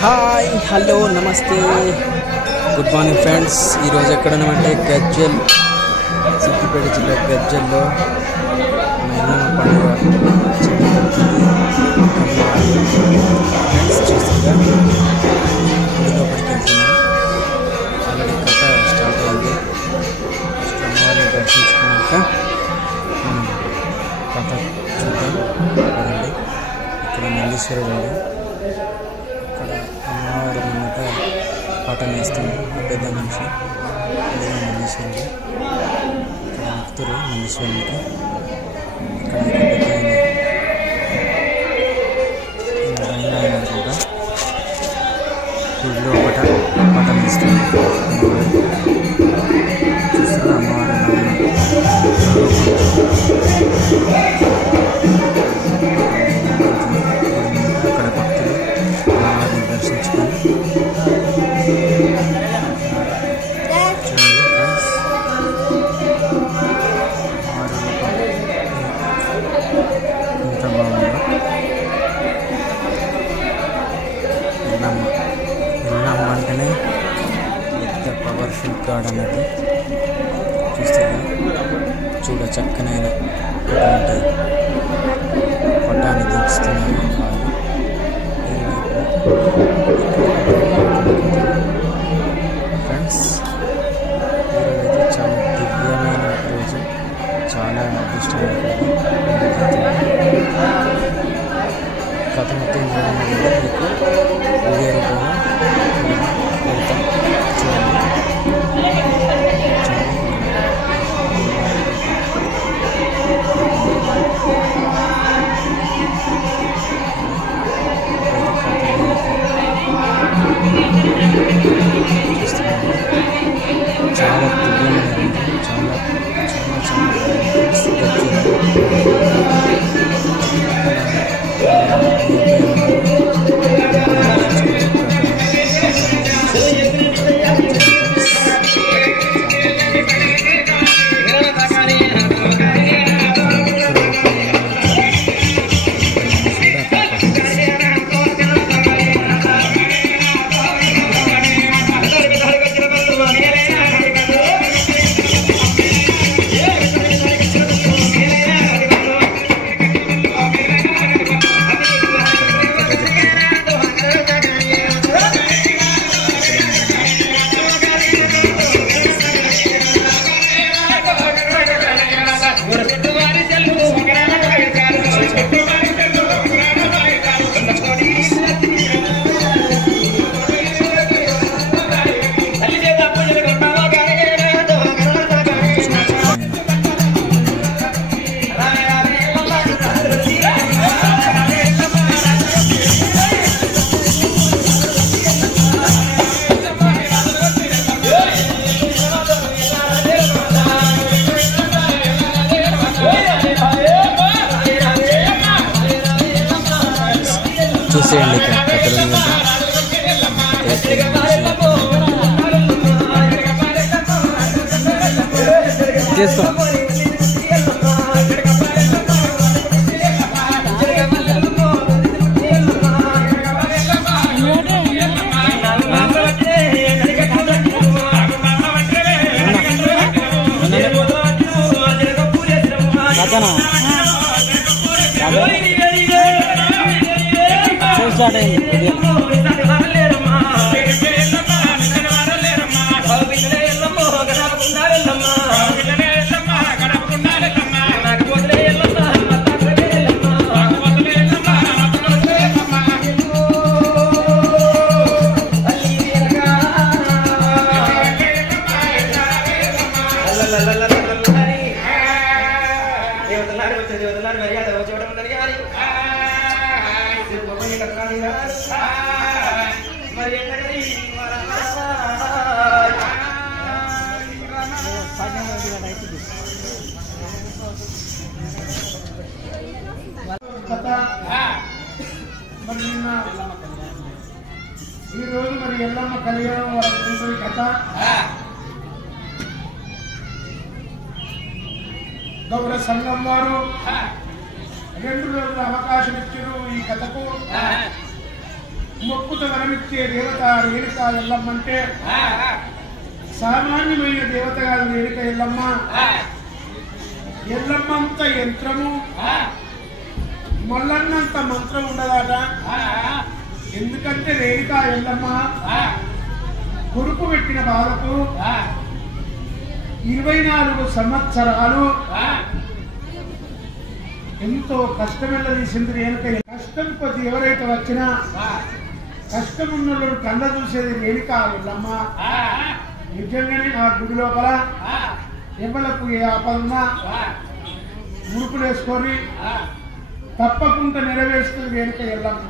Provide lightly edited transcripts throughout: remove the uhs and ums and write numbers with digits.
Hi hello నమస్తే good morning friends. ఈరోజు ఎక్కడున్నామంటే గజ్వెల్, సిద్దిపేట జిల్లా గజ్వెల్లో పండుగ ఫ్రెండ్స్ చూస్తుందా గుడి లోపలికి వెళ్తున్నాం. ఆల్రెడీ కథ స్టార్ట్ అయింది. అమ్మవారిని దర్శించుకున్నాక మనం కథ చూద్దాం. కదండి, ఇక్కడ నందీశ్వరుడు ఉంది. ఇక్కడ అమ్మవారి ముందట పటం వేస్తుంది పెద్ద మనిషి, నందీశ్వరుడు. ఇక్కడ భక్తులు నందీశ్వరునికి. ఇక్కడ పెద్ద ఆయన అనుకుంటా గుడిలో పటం వేస్తుంది అమ్మవారి. చూస్తారా అమ్మవారి అక్కడ భక్తులు అమ్మవారిని దర్శించుకొని ఎంత బాగుందో. ఎల్లమ్మ అంటేనే పెద్ద పవర్ఫుల్ గాడ్ అన్నట్టు. చూస్తారా చూడ చక్కనైన ఉంటుంది. పట్టాన్ని దించుతున్నారు ఫ్రెండ్స్. ఈరోజైతే చాలా దివ్యమైన రోజు, చాలా అదృష్టమైన కథ మొత్తం మీకు వీడియో రూపంలో పెడతాం. చూడండి. చాలా దివ్యమైన చాలా చాలా చూసేయండి. కథలు చేస్తాం. స్టార్ట్ అయింది. ఈ రోజు మరి ఎల్లమ్మ కళ్యాణం వరకు కథ గౌడ సంఘం వారు 2 రోజుల అవకాశం ఇచ్చారు ఈ కథకు. మొక్కుత వరమిచ్చే దేవత రేణుక ఎల్లమ్మ అంటే సామాన్యమైన దేవత కాదు రేణుక ఎల్లమ్మ. ఎల్లమ్మ అంత యంత్రము, మల్లన్నంత మంత్రం ఉండదాట. ఎందుకంటే రేణుక ఎల్లమ్మ కొడుకు పెట్టిన బాలకు 24 సంవత్సరాలు ఎంతో కష్టమెళ్ళదీసింది రేణుక. కష్టం కొద్ది ఎవరైతే వచ్చినా కష్టం ఉన్న కళ్ళ చూసేది రేణుక ఎల్లమ్మ. నిజంగానే ఆ గుడి లోపల ఎవలకు ఏ ఆపదన్నా ముడుపులు వేసుకొని తప్పకుండా నెరవేరుస్తుంది రేణుక ఎల్లమ్మ.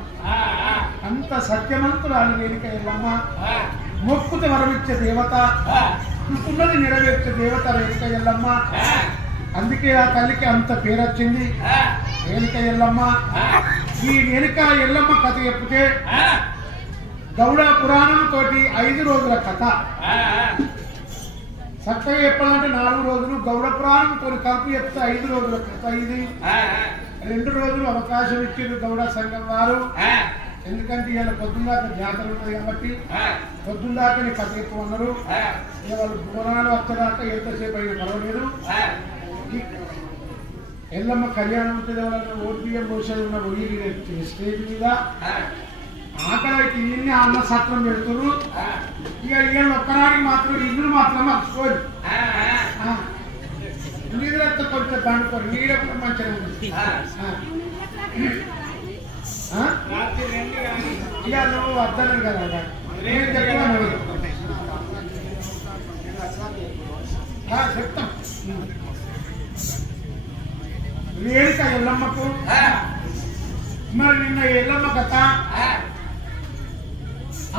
అంత సత్యవంతురాలు రేణుక ఎల్లమ్మ. మొక్కుత వరమిచ్చే దేవత, ఉన్నది నెరవేర్చే దేవత రేణుక ఎల్లమ్మ. అందుకే ఆ తల్లికి అంత పేరు వచ్చింది రేణుక ఎల్లమ్మ. ఈ రేణుక ఎల్లమ్మ కథ చెప్తే గౌడ పురాణం తోటి 5 రోజుల కథ. చక్కగా చెప్పాలంటే 4 రోజులు, గౌడ పురాణంతో కలిపి చెప్తే 5 రోజుల కథ. ఇది 2 రోజులు అవకాశం ఇచ్చారు గౌడ సంఘం వారు. ఎందుకంటే ఇవాళ పొద్దున్నాక జాతర ఉన్నది కాబట్టి పొద్దున్నాకని కథ ఎక్కువ ఉన్నారు. వాళ్ళు పురాణాలు వచ్చేదాకా ఎంతసేపు అయినా పర్వాలేదు. ఎల్లమ్మ కళ్యాణం ఉంటుంది. వాళ్ళ ఓడిపిఎం భవిష్యత్తు ఉన్న ఒయ్యి స్టేజ్ మీద ఆకలికి ఇన్ని అన్న సత్రం పెడుతున్నారు. ఇక ఇవాళ ఒక్కనాడికి మాత్రం ఇల్లు మాత్రం మర్చిపోరు. నీళ్ళతో కొంచెం దండుకోరు, నీడ కూడా మంచిగా ఉంది. ఇక నువ్వు అర్థం కదా నేను చెప్తాను, చెప్తాం. రేణుక ఎల్లమ్మకు మరి నిన్న ఎల్లమ్మ కథ.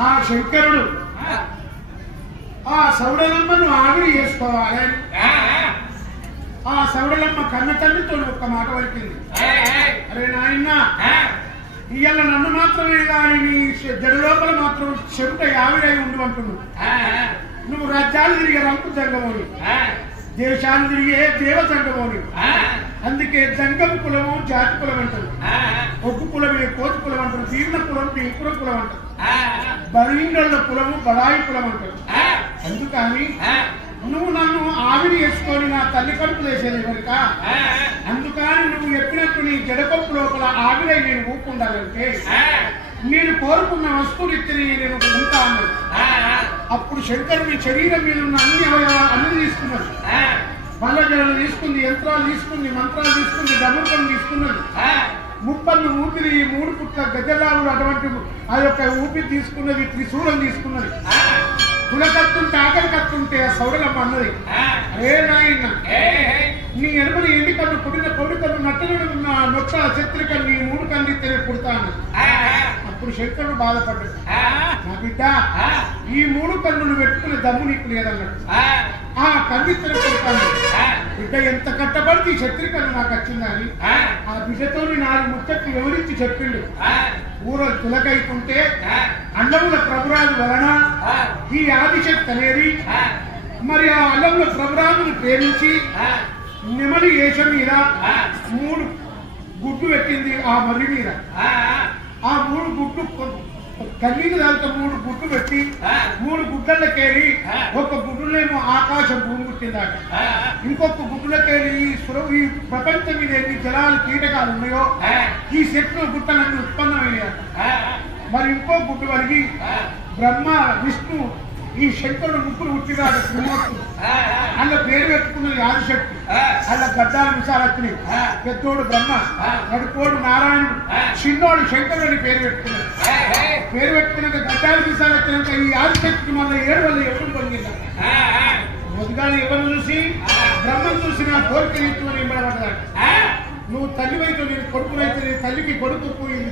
ఆ శంకరుడు ఆ సౌడలమ్మను ఆవిరి చేసుకోవాలి. ఆ సౌడలమ్మ కన్న తల్లితో ఒక్క మాట పలికింది, అరే నాయన ఇవాళ నన్ను మాత్రమే కానీ నీ జడ లోపల మాత్రం చెమట ఆవిరై ఉండు అంటున్నావు. నువ్వు రాజ్యాలు తిరిగే రంకు జంగమోని, దేశాలు తిరిగే దేవ జంగమోని. అందుకే జంగం కులము జాతి కులం అంటారు, ఒగ్గు కులమే కోతి కులం అంటారు, తీర్ణ కులం పింకుల కులం అంటారు, బలింగళ్ళ కులము బడాయి కులం అంటారు. అందుకని నువ్వు నన్ను ఆవిరి వేసుకొని నా తల్లి కడుపు వేసేది కనుక అందుకని నువ్వు ఎప్పినట్టు నీ జడకొప్పు లోపల ఆవిరై నేను ఊపుకుండాలంటే నేను కోరుకున్న వస్తువులు ఇచ్చి నేను ఉంటా అన్నది. అప్పుడు శంకరుని శరీరం మీద ఉన్న అన్ని అవయవాలు అన్ని తీసుకున్నాడు. బల్లజలను తీసుకుంది, యంత్రాలు తీసుకుంది, మంత్రాలు తీసుకుంది, డబ్బులను తీసుకున్నది. ముప్పళ్ళు ఊపిరి 3 పుట్ల గజలాలు అటువంటి ఆ యొక్క ఊపిరి తీసుకున్నది, త్రిశూలం తీసుకున్నది. కులకత్తుంటే ఆకలి కత్తుంటే సౌడలమ్మ అన్నది, అరే నాయన నీ ఎనుమని ఎండి కన్ను పుట్టిన పొడి కన్ను నట్టలు నొట్ట శత్రికన్ను నీ 3 కన్ను తిరిగి పుడతా అన్నది. అప్పుడు శంకరుడు బాధపడ్డాడు, నా బిడ్డ ఈ 3 కన్నులు పెట్టుకునే దమ్ము నీకు లేదన్నాడు. ఆ కన్నిత్తర పుడతాను బిడ్డ ఎంత కట్టబడితే ఈ శత్రికన్ను నాకు వచ్చిందని ఆ బిడ్డతో 4 ముచ్చట్లు వివరించి చెప్పిండు. ఊరలు తులకైకుంటే అల్లముల ప్రభురాజు వలన ఈ ఆదిశక్తి అనేది మరి ఆ అల్లముల ప్రభురాజును ప్రేమించి నెమలి వేషం మీద 3 గుడ్డు పెట్టింది. ఆ మర్రి మీద ఆ 3 గుడ్డు కన్నీరు దాంతో 3 గుడ్డు పెట్టి 3 గుడ్డలకేరి ఒక గుడ్డులేమో ఆకాశం భూమి పుట్టిందాక, ఇంకొక గుడ్డులకేరి ఈ ప్రపంచం మీద ఎన్ని జలాలు కీటకాలు ఉన్నాయో ఈ చెట్లు గుట్టలన్నీ ఉత్పన్నమయ్యాక, మరి ఇంకో గుడ్డు కలిగి బ్రహ్మ విష్ణు ఈ శంకరుడు ముగ్గురు పుట్టినాడు. త్రిమూర్తులు అలా పేరు పెట్టుకున్నది ఆదిశక్తి. అలా గడ్డాలు విషయాలు వచ్చినాయి. పెద్దోడు బ్రహ్మ, నడుకోడు నారాయణుడు, చిన్నోడు శంకరుడు అని పేరు పెట్టుకున్నాడు. పేరు పెట్టుకున్నాక గడ్డాలు విషయాలు వచ్చినాక ఈ ఆదిశక్తికి మళ్ళీ 7 వల్ల ఎప్పుడు పొందిందా మొదగాలు ఎవరు చూసి బ్రహ్మను చూసి నా కోరిక నీతుని ఇవ్వబడ్డాడు. నువ్వు తల్లివైతే నేను కొడుకునైతే నీ తల్లికి కొడుకు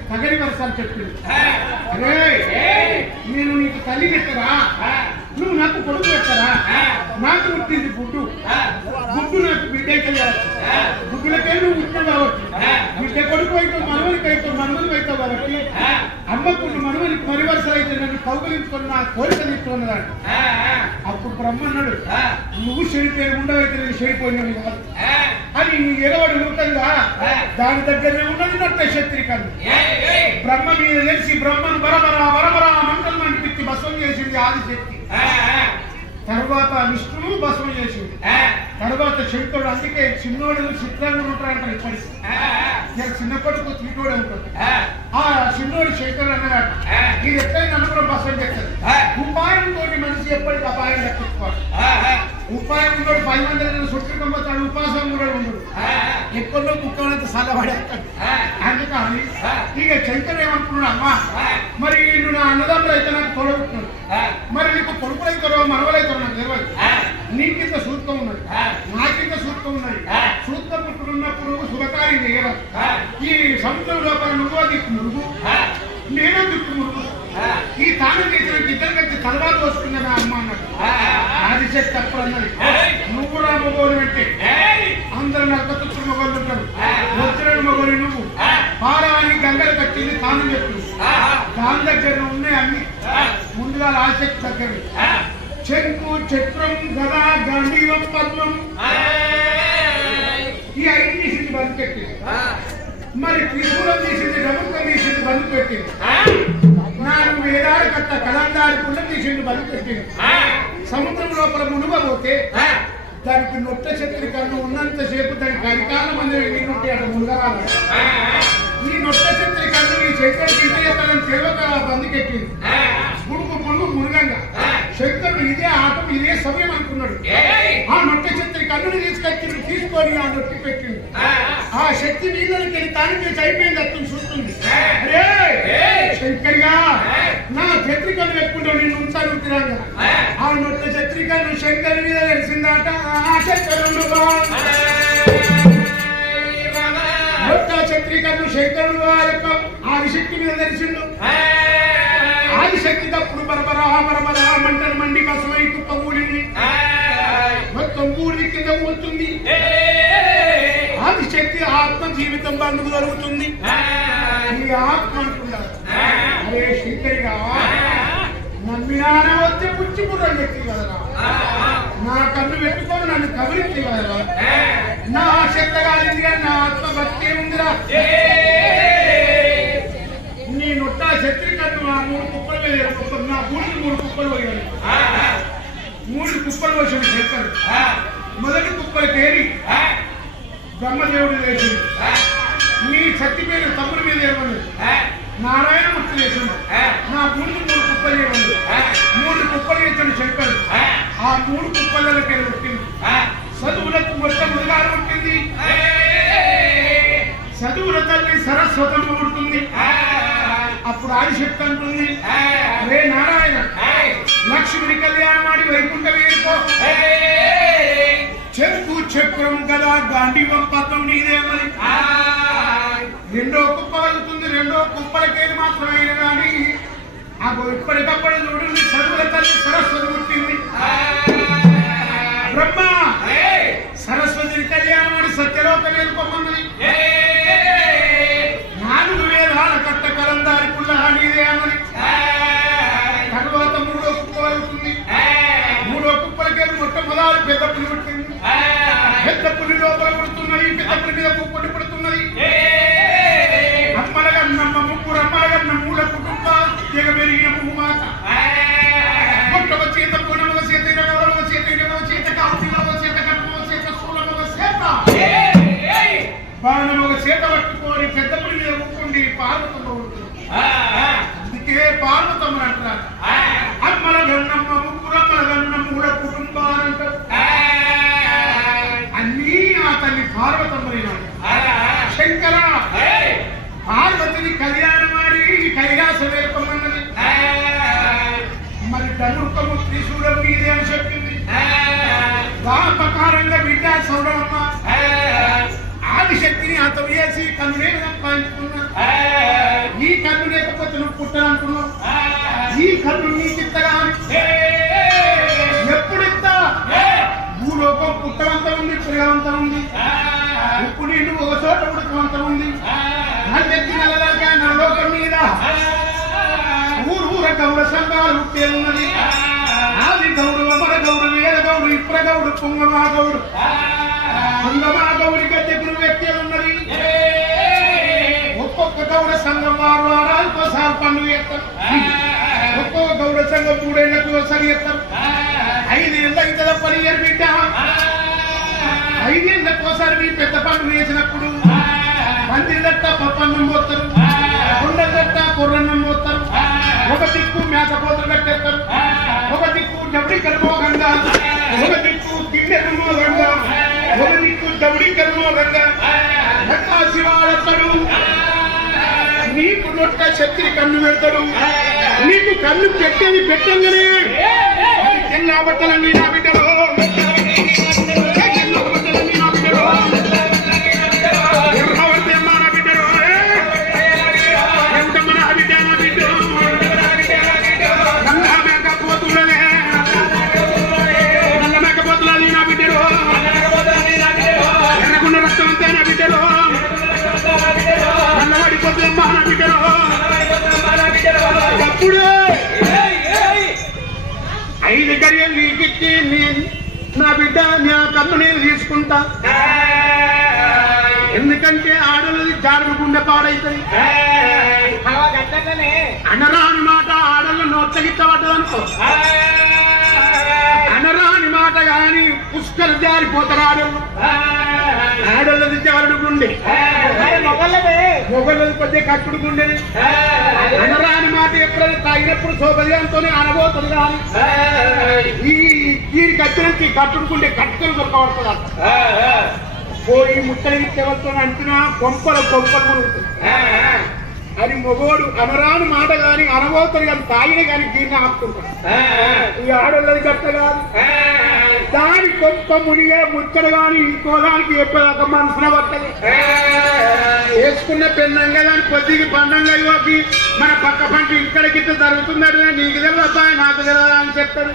తగని వరసాలు చెప్పింది. అరే నేను నీకు తల్లి పెట్టరా, నువ్వు నాకు కొడుకు పెట్టరా, నాకు పుట్టింది గుడ్డు, గుడ్డు నాకు బిడ్డ అయితే గుడ్డులకే నువ్వు పుట్టిన కాబట్టి బిడ్డ కొడుకు అయితే మనవనికి అయితే మనవనికి అవుతావు కాబట్టి అమ్మకు మనవనికి మరి వరుసలు అయితే నన్ను కౌగలించుకొని నా కోరిక తీసుకున్నాడు. అప్పుడు బ్రహ్మన్నాడు, నువ్వు చెడిపోయి ఉండవైతే నేను చెడిపోయినాను కాదు, అని ఎగబడి ఉంటుందా దాని దగ్గరనే ఉన్నది నొట్ట శత్రికన్ను. బ్రహ్మ మీద తెలిసి బ్రహ్మను బరబరా మంటలు అనిపించి భస్వం చేసింది ఆదిశక్తి. తర్వాత విష్ణువు భస్వం చేసింది. తర్వాత శంకరుడు. అందుకే చిన్నోడు చిత్రంగా ఉంటారంటారు ఇప్పటికి. చిన్నప్పటికి తీటోడే ఉంటుంది. ఆ చిన్నోడు శంకరుడు అన్నమాట ఇది ఎక్కడైనా అనుకున్న భస్వం చేస్తారు. ఉపాయంతో మనిషి ఎప్పటికీ అపాయం లెక్కించుకోవాలి. ఉపాయం ఉన్నాడు 10 మంది సుట్టికొమ్మతాడు. ఉపాసం కూడా ఉండడు. ఎక్కడో కుక్కలంతా సలవాడేస్తాడు. అందుకని ఇక శంకరుడు ఏమనుకున్నాడు, అమ్మా మరి నువ్వు నా అన్నదమ్ములు అయితే నాకు తోడవుతున్నాడు, మరి నీకు కొడుకులైతారో మనవలైతారో నాకు తెలియదు. నీకింత సూత్రం ఉన్నది, నాకింత సూత్రం ఉన్నది. సూత్రం పుట్టుకున్నప్పుడు శుభకార్యం చేయరాదు. ఈ సముద్రం లోపల నువ్వో దిక్కు మురుగు, నేనో దిక్కు మురుగు. ఈ తాను చేసిన ఇద్దరు కలిసి తలవారు వస్తుంది నా అమ్మ అన్నాడు. ఆదిశక్తి అప్పుడు అన్నది, నువ్వు రా మగోని అంటే అందరూ నక్కతున్న మొగోళ్ళు ఉంటారు. వచ్చిన మొగోని నువ్వు పారాని గంగలు కట్టింది తాను చెప్పింది. దాని దగ్గర ఉన్నాయి అన్ని. ముందుగా ఆసక్తి దగ్గర చెంకు చక్రం గదా గాంధీవం పద్మం ఈ 5 తీసింది బంధు పెట్టింది. మరి త్రిశూలం తీసింది, డబ్బుక తీసింది బంధు పెట్టింది. 4 వేదాలు కట్ట కలందారి కుండ తీసింది బంధు పెట్టింది. సముద్రం లోపల మునుగబోతే దానికి నొట్ట శక్తి కన్ను ఉన్నంతసేపు దానికి అధికారుల మంది నీళ్ళుంటే అక్కడ మునగరాదు. ఈ నొట్ట శక్తి కన్ను ఈ శంకరుడు కింద చేస్తానని తెలియక బందుకెట్టింది. పుడుగు మునగంగా శంకరుడు ఇదే ఆటం ఇదే సమయం అనుకున్నాడు. ఆ నొట్ట శక్తి కన్నుని తీసుకొచ్చింది, తీసుకొని ఆ నొట్టి పెట్టింది. ఆ శక్తి నీళ్ళకి వెళ్ళి తాను చేసి అయిపోయింది. అతను చూస్తుంది, అరే శంకరిగా నా శత్రికను పెట్టుకుంటావు నిన్ను ఉంచాను తిరంగా. ఆ నొట్ట శత్రికను శంకరి మీద తెలిసిందాట. నొట్ట శత్రికను శంకరుడు ఆదిశక్తి మీద తెలిసిండు. ఆదిశక్తి తప్పుడు బరబరా మంటలు మండి బసమై కుప్ప ఊడింది. మొత్తం ఊడి కింద ఊరుతుంది. ఆదిశక్తి ఆత్మ జీవితం బంధుకు జరుగుతుంది. ఈ ఆత్మ అంటున్నారు, అరే శంకరిగా నమ్మినాన వచ్చే పుచ్చి బుర్రం వ్యక్తి కదరా, నా కన్ను పెట్టుకొని నన్ను కబరించి కదరా, నా శక్తగాలింది కానీ నా ఆత్మ బతికే ఉందిరా. నీ నొట్ట శక్తి కన్ను ఆ 3 కుప్పలు వేయాలి. నా గూడికి 3 కుప్పలు పోయాలి. 3 కుప్పలు పోసాడు శంకరుడు. మొదటి కుప్పలు తేరి బ్రహ్మదేవుడు వేసింది. నీ శక్తి పేరు తమ్ముడి మీద ఏమన్నది, నారాయణమూర్తి వేసింది. నా గూడికి 3 కుప్పలు వేయమంది. 3 కుప్పలు వేసాడు శంకరుడు. ఆ 3 కుప్పలకి పుట్టింది. చదువులకు మొత్తం ఉదగాలు పుట్టింది. చదువుల తల్లి సరస్వతం పుడుతుంది. అప్పుడు ఆదిశక్తి అంటుంది, రే నారాయణ లక్ష్మిని కళ్యాణం ఆడి వైకుంఠం వేసుకో. చెంకు చక్రం కదా గాంధీవం పద్మం నీదేమని. 2వ కుప్ప కలుగుతుంది. 2వ కుప్పలకేది మాత్రమే కానీ ఇప్పటికప్పుడు చూడండి చదువుల తల్లి సరస్వతి పుట్టింది. బ్రహ్మ సరస్వతిని కళ్యాణం ఆడి సత్యలోకం వెళ్ళుకోమన్నది. 4 వేదాల కట్ట కలందారి పుల్ల నీదే అన్నది. తర్వాత 3వ కుప్ప కలుగుతుంది. 3వ కుప్పలకేది మొట్టమొదటి పెద్ద పులి పుట్టింది. పెద్ద పులి లోపల పుడుతున్నది. పెద్ద పులి మీద కుప్పటి పుడుతున్నది. అమ్మలగన్నమ్మ ముగ్గురు అమ్మలగన్న 3 కుటుంబ జగమెరిగిన భూమాత. మొట్టమ చేత పునమ చేత ఇరవవ చేత ఇరవవ చేత కాల్చినవ చేత కర్మవ చేత సూలమవ చేత బాణమవ చేత పట్టుకొని పెద్ద పులి మీద ఊపుకుండి పార్వతమ్మ ఉంటుంది. అందుకే పార్వతమ్మ అంటారు. అమ్మలగన్నమ్మ ముగ్గురు అమ్మలగన్న 3 కుటుంబాలంటారు. అన్నీ ఆ తల్లి పార్వతమ్మని. శంకర పార్వతిని కళ్యాణమాడి కైలాస వేపమన్నది. మరి ధనుర్కము త్రిశూలం మీదే అని చెప్పింది. ప్రకారంగా బిడ్డ సౌడమ్మ ఆదిశక్తిని అంత వేసి కన్నునే సంపాదించుకున్నా. ఈ కన్ను లేకపోతే నువ్వు పుట్టాలనుకున్నావు. ఈ కన్ను నీకిత్తగా ఎప్పుడిస్తా? భూలోకం పుట్టవంత ఉంది, ప్రియంత ఉంది. ఇప్పుడు నువ్వు ఒక చోట పుట్టవంత ఉంది. నల్లెత్తి నల్లగా నా లోకం మీద ఊరూర గౌడ సంఘాలు ఉన్నది. ఆది గౌడు, అమర గౌడు, వేద గౌడు, ఇప్ర గౌడు, పొంగమా గౌడు సంగమా గౌరి గద్దెకులు వ్యక్తి ఉన్నది. ఒక్కొక్క గౌడ సంఘం వారు వారాలకోసారి పనులు చేస్తారు. ఒక్కొక్క గౌడ సంఘం 3 ఏళ్లకు ఒకసారి చేస్తారు. 5 ఏళ్ళ ఇతర పని బిడ్డ 5 ఏళ్ళకు ఒకసారి మీ పెద్ద పండుగ చేసినప్పుడు మందిరట్ట పప్పన్నం పోతారు, కొండగట్ట కొర్రన్నం పోతారు. ఒక దిక్కు మేకపోతలు కట్టేస్తారు, ఒక దిక్కు డబ్బడి కర్మోగంగా, ఒక దిక్కు గిన్నె కర్మోగంగా, ఒక దిక్కు డబ్బడి కర్మోగంగా శివాడతాడు. నీకు నొట్ట శక్తిని కన్ను పెడతాడు. నీకు కన్ను పెట్టేది పెట్టంగానే తెల్ల బట్టలన్నీ నా బిడ్డలో, అప్పుడు 5 గడియలు నీకిచ్చి నా బిడ్డ నా కన్ను నేను తీసుకుంటా. ఎందుకంటే ఆడలది జాడు గుండె పాడైతుంది. అనరాని మాట ఆడలు నోట్లగిచ్చబడ్డదనుకో, అనరాని మాట కానీ పుష్కర జారిపోతారు ఆడలు. ఆడలది జారుడు గుండె, మొగలది కొద్దిగా కట్టుడు గుండెది. అనరాని మాట ఎప్పుడైనా తాగినప్పుడు సౌకర్యంతోనే అనబోతుంది. కానీ దీనికి వచ్చినంత కట్టుడు గుండె కట్టుకొని దొరకబడుతుంది. పోయి ముట్టడి చెవలతో అంటున్నా కొంపలు మురుగుతుంది. అది మొగోడు అనరాని మాట గాని అనబోతుంది. కానీ తాగిన కానీ దీన్ని ఆపుకుంటాడు. ఈ ఆడోళ్ళది గట్ట కాదు. దాని కొంప మునిగే ముచ్చడు గాని ఇంకో దానికి ఎప్పటిదాకా మనసున పట్టదు. వేసుకున్న పెన్నంగా దాని కొద్దిగా పండంగా ఇవ్వకి మన పక్క పంట ఇక్కడికిట్ట జరుగుతుందట. నీకు తెలియదు అబ్బాయి, నాకు తెలియదా అని చెప్తారు.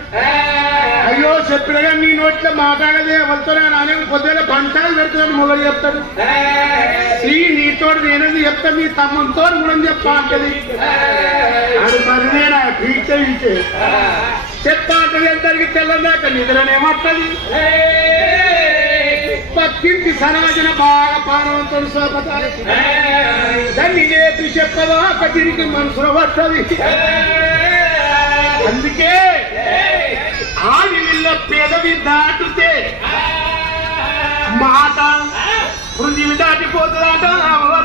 అయ్యో చెప్పినగా నీ నోట్లో మాట్లాడదే ఎవరితో అనే కొద్దిగా పంటలు పెడుతుందని మొదలు చెప్తాడు. నీతో నేనేది చెప్తా, మీ తమ్ముతో కూడా చెప్పా అంటది. అది మరినేనా పీచే చెప్పా అంటది. అందరికి తెల్లదాక నిద్రనేమట్టది. పక్కింటి సనాజన బాగా పానవంతుడు సోపతారు. దాన్ని చేతి చెప్పదా తిరిగి మనసులో పట్టది. అందుకే ఆడిల్ల పెదవి దాటితే మాట హృదయం దాటిపోతుందట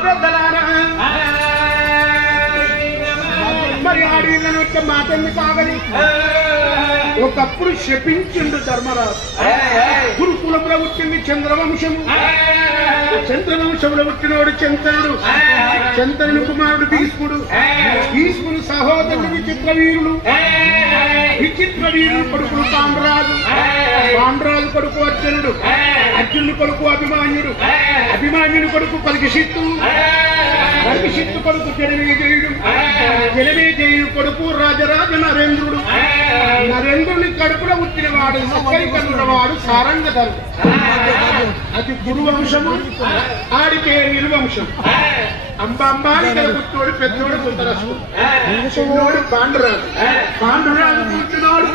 పెద్దలారా. మరి ఆడవిళ్ళని వచ్చే మాట ఎందుకు ఆగలి? ఒకప్పుడు శపించిండు ధర్మరాజు. గురుకులంలో పుట్టింది చంద్రవంశము. చంద్రవంశంలో పుట్టినవాడు చంద్రుడు. చంద్రుని కుమారుడు భీష్ముడు. భీష్ముడు సహోదరుడు విచిత్రవీరుడు. విచిత్రవీరుడు కొడుకుడు పాండురాజు. పాండురాజు కొడుకు అర్జునుడు. అర్జునుడు కొడుకు అభిమాన్యుడు. అభిమాన్యుని కొడుకు పలికిషిత్తు. పలికిషిత్తు కొడుకు జనమేజయుడు. జనమేజయుడు కొడుకు రాజరాజ నరేంద్రుడు. నరేంద్రుని కడుపులో పుట్టిన వాడు సక్కరి కన్నుడవాడు సారంగధరుడు. అది గురువంశము. ఆడికే నిర్వంశం. అంబాంబాని పుట్టినోడు పెద్దోడు ధృతరాష్ట్రుడు. చిన్నోడు పాండురాజు. పాండురాజు పుట్టినోడు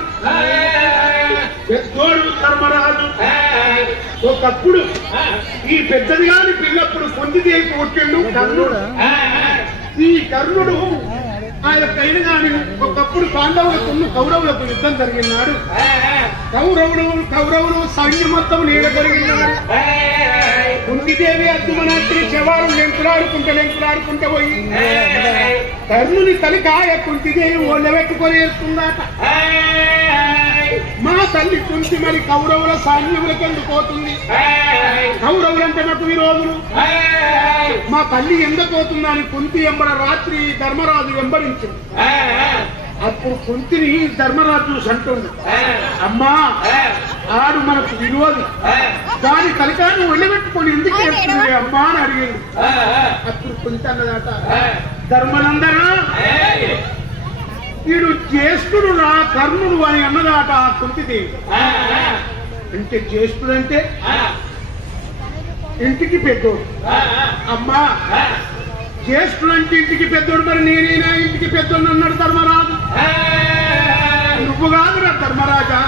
పెద్దోడు ధర్మరాజు. ఒకప్పుడు ఈ పెద్దది కాని పిల్లప్పుడు పొందిదేసి పుట్టిండు కర్ణుడు. ఈ కర్ణుడు ఆయన కైన గాని ఒకప్పుడు పాండవులకు కౌరవులకు యుద్ధం జరిగినాడు. కౌరవులు సైన్యం మొత్తం నీడ జరిగినాడు. కుంతిదేవి అర్జుమనాత్రి శవాలు లెంకులాడుకుంటూ పోయి కర్ణుని తలికాయ కుంతిదేవి ఒళ్ళ పెట్టుకొని వేస్తుందట. మా తల్లి కుంతి మరి కౌరవుల సైన్యములకు ఎందుకు పోతుంది? కౌరవులంటే నాకు విరోధులు. మా తల్లి ఎందుకు పోతుందని కుంతి ఎంబడ రాత్రి ధర్మరాజు వెంబడించింది. అప్పుడు కుంతిని ధర్మరాజు అంటుండు, అమ్మా ఆడు మనకు విరోధి, దాని తలికాన్ని ఒళ్ళబెట్టుకొని ఎందుకు చేస్తుంది అమ్మా అని అడిగింది. అప్పుడు కుంతి అన్నదాట, ధర్మనందన వీడు జ్యేష్ఠుడు రా కర్ణుడు అని అన్నదాట కుంతిదేవి. అంటే జ్యేష్ఠుడంటే ఇంటికి పెద్దోడు. అమ్మా జ్యేష్ఠుడంటే ఇంటికి పెద్దోడు, మరి నేనైనా ఇంటికి పెద్దోడు అన్నాడు ధర్మరాజు. నువ్వు కాదురా ధర్మరాజా,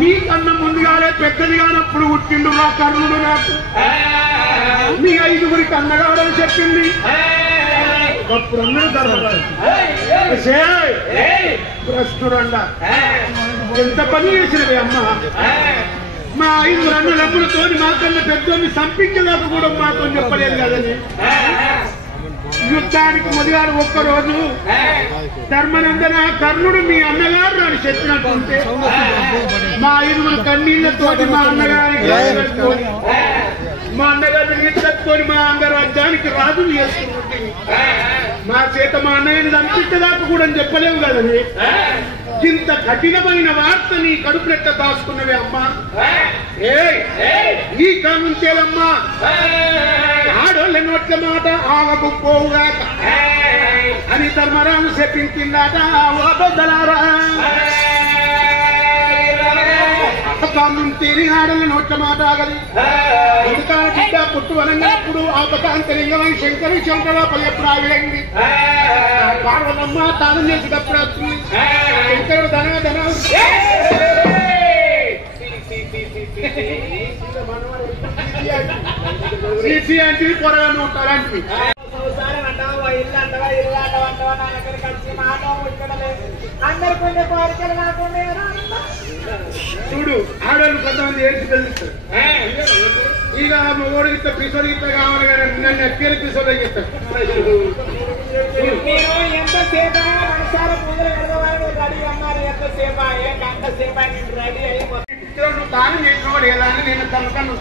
నీకన్నా ముందుగానే పెద్దది కానప్పుడు పుట్టిండు మా కర్ణుడు నాకు. మీ 5గురికి అన్నగాడని చెప్పింది. అప్పుడు అందరూ భ్రష్టుడండ ఎంత పని చేసినవి అమ్మ. మా 5 అన్నలప్పుడుతో మాకన్నా పెద్దోని సంపించలేక కూడా మాతో చెప్పలేదు కదని. యుద్ధానికి మొదలు ఒక్కరోజు ధర్మనందన కర్ణుడు మీ అన్నగారు అని చెప్పినట్టుంటే మా 5 కన్నీళ్లతోటి మా అన్నగారికి తీసుకొని మా అంగరాజ్యానికి రాజులు చేసుకుంటుంది. మా చేత మా అన్నయ్యని చంపించదాకా కూడా చెప్పలేవు కదని. ఇంత కఠినమైన వార్త నీ కడుపునెట్ట దాచుకున్నవే అమ్మా. ఈ కానుంచేలమ్మా ఆడోళ్ళ నోట్ల మాట ఆగకు పోవుగాక అని ధర్మరాజు చెప్పించిందాట. పెద్దలారా తిరిగి ఆడోళ్ళ నోట్ల మాట ఆగలి. ఇంకా బిడ్డ పుట్టు అనప్పుడు ఆపకాంతలింగమై శంకరాపల్లి ఎప్పుడు ఆవిడండి. పార్వతమ్మ తాను చేసేటప్పుడు వస్తుంది. శంకరుడు ధన అంటే పొరగానే ఉంటారంటే చూడు ఆడవాళ్ళు కొంతమంది ఏడ్చి తెలుస్తారు. ఇక మగోడు ఇట్లా పిసోడు ఇట్లా కావాలి కానీ నన్ను ఎక్కడి పిసోడు చెప్తాడు. ఎంతసేపు మనసార పూజలు కడగవాలి రెడీ అన్నారు. ఎంతసేపు గంటసేపు రెడీ అయ్యి నువ్వు తాను చేసినవాడు ఎలా అని నేను తనకన్నా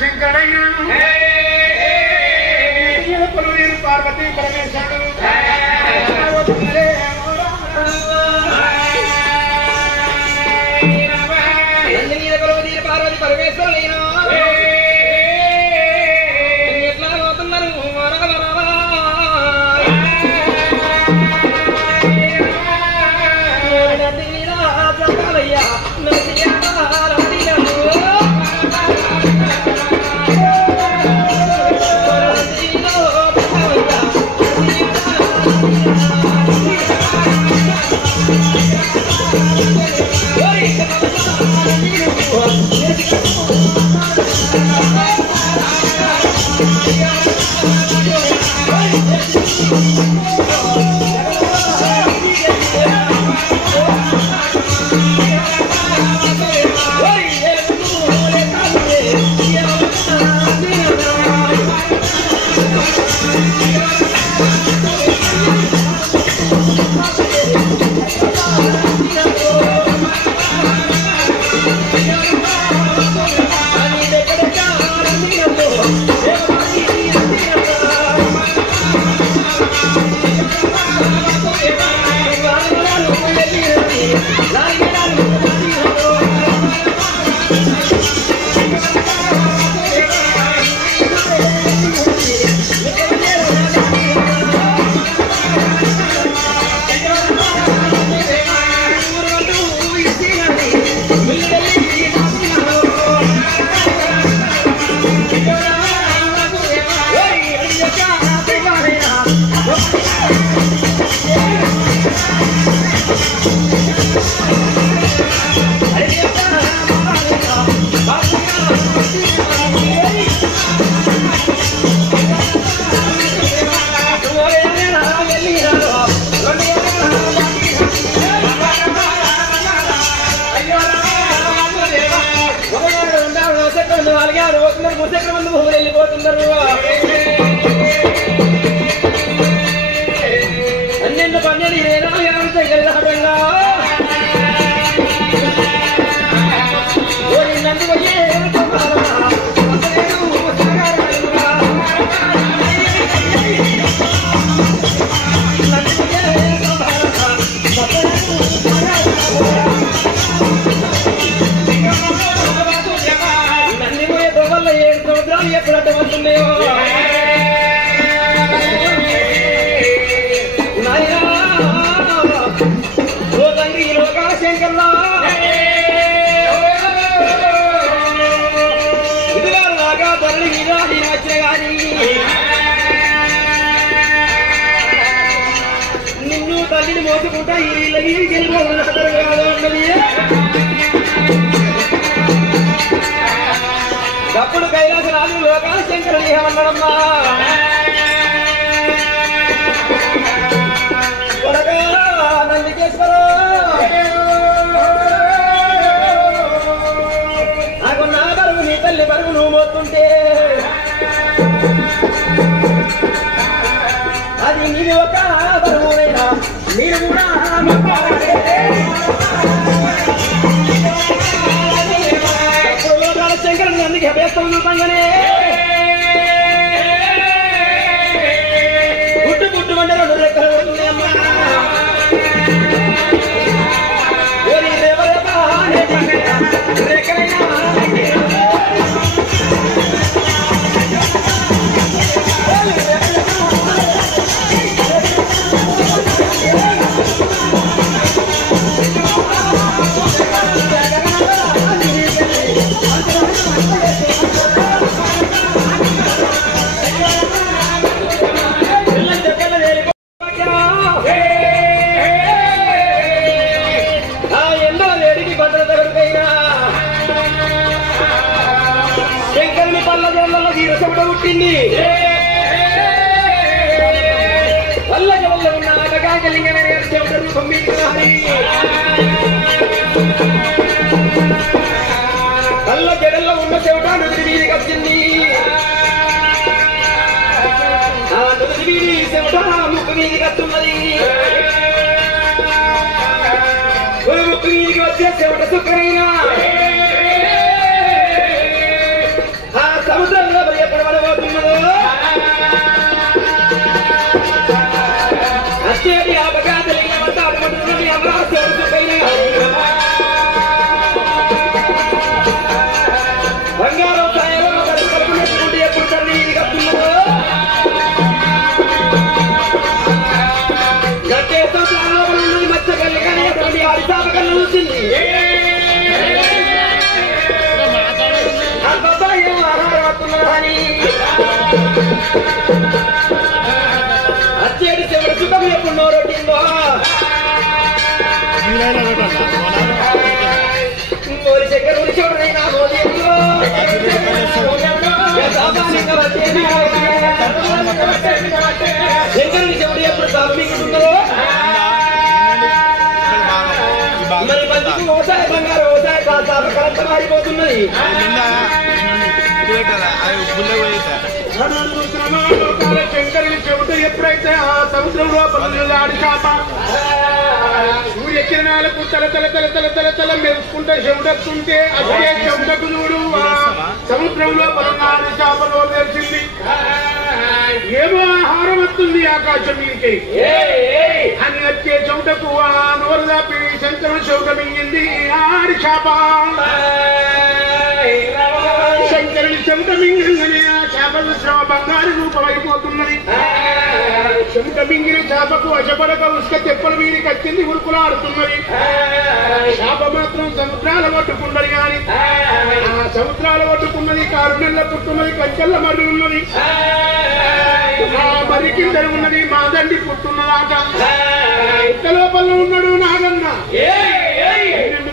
శంకరయ్య పార్వతీ పరమేశ్వరుడు పార్వతి పరమేశ్వరుడు ఎట్లా పోతున్నారు. అన్నెందు పన్నెండు ఎప్పుడంటే వస్తున్నాయో శంకర్లా ఇదిగా లాగా తల్లి మీద నేను వచ్చిన గాని నిన్ను తల్లిని మోసుకుంటా ఈ నీళ్ళకి ఉన్నది అప్పుడు కైలాసరాజు లోకాల శంకరుడు ఏమన్నాడమ్మా కొడగా నందికేశ్వర నాకు నా బరువు నీ తల్లి బరువు నువ్వు మోస్తుంటే అది నీది ఒక బరువునైనా మీరు కూడా శంకరుని అందుకే అభ్యస్తం చూపంగానే గుట్టు గుట్టు అంటే 2 రెక్కలు కొడుతున్నాయమ్మా రెక్కలైనా శంకరుని పల్లజోళ్ళలో వీరసముడ పుట్టింది పల్లజోళ్ళ ఉన్న ఆటగాకలింగన చెమట రూపం మీకు పల్ల జడల్లో ఉన్న చెమట నుదుటి వీధికి వచ్చింది ఆ నుదుటి వీధి చెమట ముక్కు వీధికి వస్తున్నది ముక్కు వీధికి వచ్చే చెమట సుఖరైనా సముద్రంలో ఎప్పుడు పడబోతున్నదో అచ్చేది ఆపగాతలి అమరావతి బంగారం సాయంలో కలుపుకుంటే ఎప్పుడు తల్లి ఇది కప్పున్నదో గట్టేతో ఉన్నది మత్స్యకల్లి కానీ అటువంటి హరితాపకల్ని వచ్చింది అచ్చేది చెవుడు సుఖం ఎప్పుడు నోరొట్టిందో మోరి చక్కెర ఊరి చూడనైనా శంకరుని చెవుడు ఎప్పుడు సాపీకుంటుందో మరి మంచికి వ్యవసాయ బంగారు వ్యవసాయ కలంత మారిపోతున్నది శంకరుని చెబుతూ ఎప్పుడైతే ఆ సముద్రంలో ఆడి చాప సూర్యకిరణాలకు తల తల తల తల తల తల మెరుచుకుంటే చెవుడొస్తుంటే అదే చెవుడకు చూడు సముద్రంలో పలునాడు చేపలో తెలిసింది ఏమో ఆహారం వస్తుంది ఆకాశం మీదకి అని వచ్చే చెవుటకు ఆ నోరు దాపి శంకరుడు చెవుట మింగింది ఆడి చేప శంకరుని చెమట మింగంగానే ఆ చేపల శ్రమ బంగారు రూపమైపోతున్నది చెమట మింగిన చేపకు అశపడక ఉసుక తెప్పల మీదకి వచ్చింది ఉరుకులాడుతున్నది చేప మాత్రం సముద్రాల పట్టుకున్నది కాని ఆ సముద్రాల పట్టుకున్నది 6 నెలల పుట్టున్నది కంచెల్ల మర్రి ఉన్నది ఆ మర్రి కింద ఉన్నది మాదండి పుట్టున్నదాట ఇంత లోపల ఉన్నాడు నాగన్న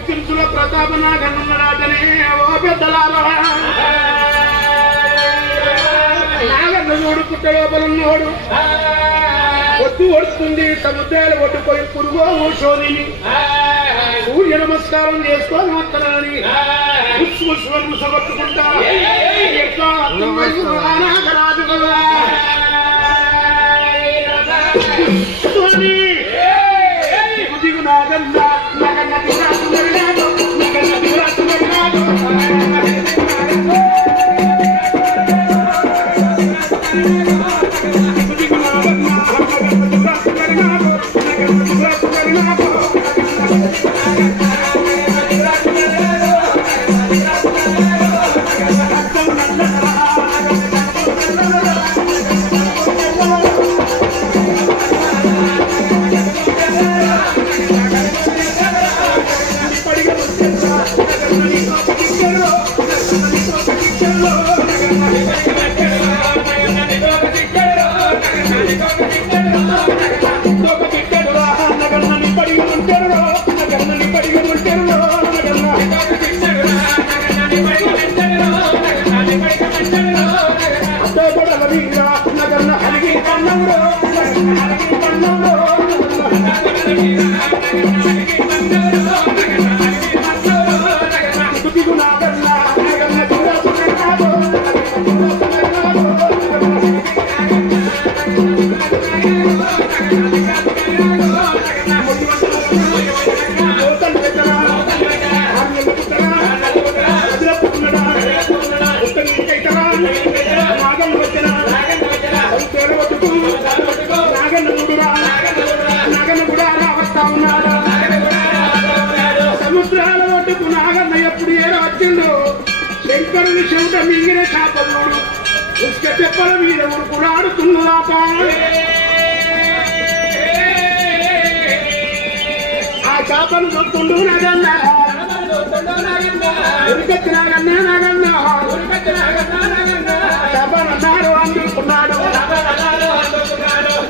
తెలుసుల ప్రతాప నాగన్న ఉన్నాడాటనే ఓ పెద్దలారా నాగన్న చూడు పుట్ట లోపల ఉన్నోడు ఒట్టు ఒడుతుంది సముద్రాలు ఒట్టుకొని పురుగో శోధిని సూర్య నమస్కారం చేసుకొని వస్తానని ముసుగొట్టుకుంటా ఎట్లా నాగరాజు కదా దిగు నాగన్న నాగన్న దిగురాజు నాగన్న వచ్చిన తోడు పట్టుకు నాగన్న గుడురా నాగన్న కూడా వస్తా ఉన్నాడా సముద్రాల ఒడ్డుకు నాగన్న ఎప్పుడు ఏదో వచ్చిందో శంకరుని చెవుట మింగిన చేపలుడు ఉస్క చెప్పల మీద ఉడుకుడు ఆడుతున్నదాట ఆ చేపలు దొరుకుతుండు నాగన్న ఉరికచ్చి నాగన్న నాగన్న చేపలన్నారు అందుకున్నాడు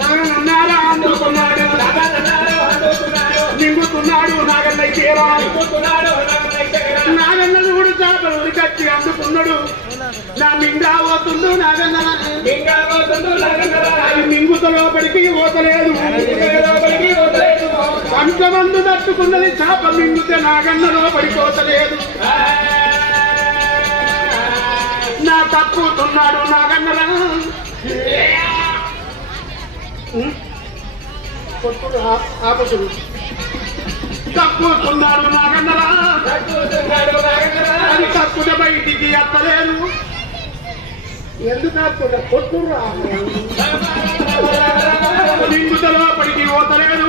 నాగన్నారా అందుకున్నాడు నింగుతున్నాడు నాగన్నైతే నాగన్నను కూడా చేపలు ఉరికచ్చి అందుకున్నాడు నా మింగా పోతుండు నాగన్న అది మింగుత లోపలికి పోతలేదు కొంతమంది తట్టుకున్నది చేప మింగుతే నాగన్న లోపలికి పోతలేదు నా తప్పుతున్నాడు నాగన్న ఆపతుడు తప్పుతున్నాడు నాగన్నరా అది తప్పున బయటికి ఎత్తలేదు ఎందుకు కొట్టురా నింగుత లోపలికి పోతలేదు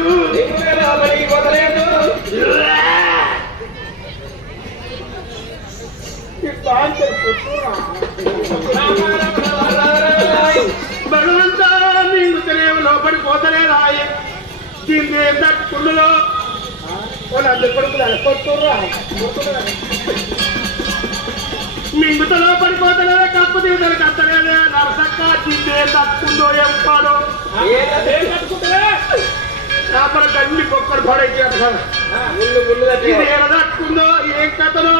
బలవంతా నింగుతనే లోపలి పోతలేదాయ దీన్ని తట్టుకుండలో వాళ్ళందరూ కొడుకున్నారు కొట్టురా మింగుతలో పడిపోతలేదా కప్పు తీసలు కట్టలేదే నరసక్క తిందే తట్టుకుందో ఎప్పాడో చేపల కన్ని పొక్కలు పడేది ఇది ఎలా తట్టుకుందో ఏం కథలో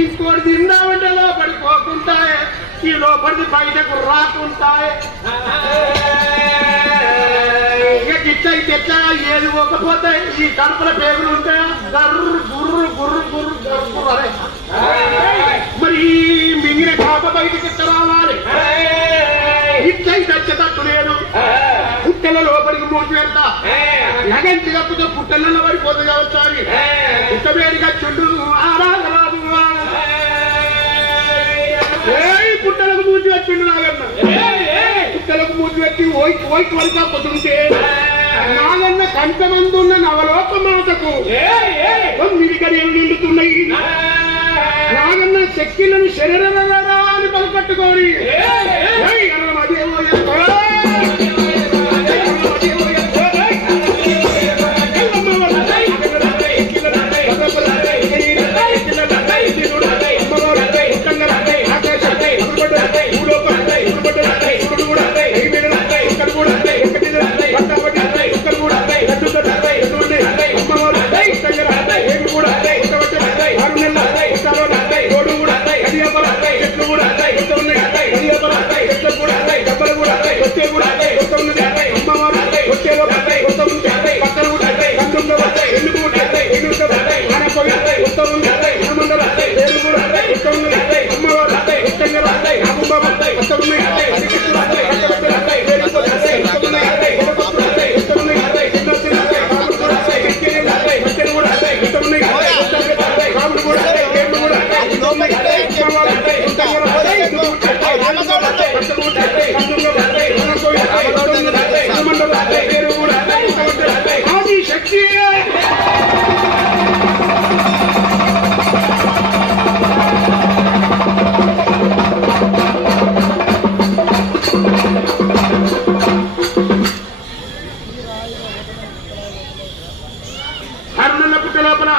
ఇంకోటి తిందామంటే లోపడిపోకుంటాయే ఈ లోపలికి బయటకు రాకుంటాయే ఎట్లా ఏది పోకపోతే ఈ కడుపుల పేగులు ఉంటే గర్రు గుర్రు గుర్రు గుర్రు గర్రు అరే మరి మింగిన కాప బయటికి రావాలి ఇట్లయి తెచ్చేటట్టు లేదు పుట్టెల లోపలికి మూసి పెడతా నగంచి కప్పుతో పుట్టెలలో పడిపోతుంది కావచ్చు అని పుట్టబేడిగా చుండు ఆరాధరాదు పుట్టలకు మూసి వచ్చిండు నాగన్న పుట్టలకు మూసి పెట్టి ఓయికి వరకు పొద్దుంటే నాగన్న కంటమందు ఉన్న నవలోక మాటకు 9 గడియలు నిండుతున్నాయి నాగన్న శక్తులను శరీరరా అని పలుకట్టుకోని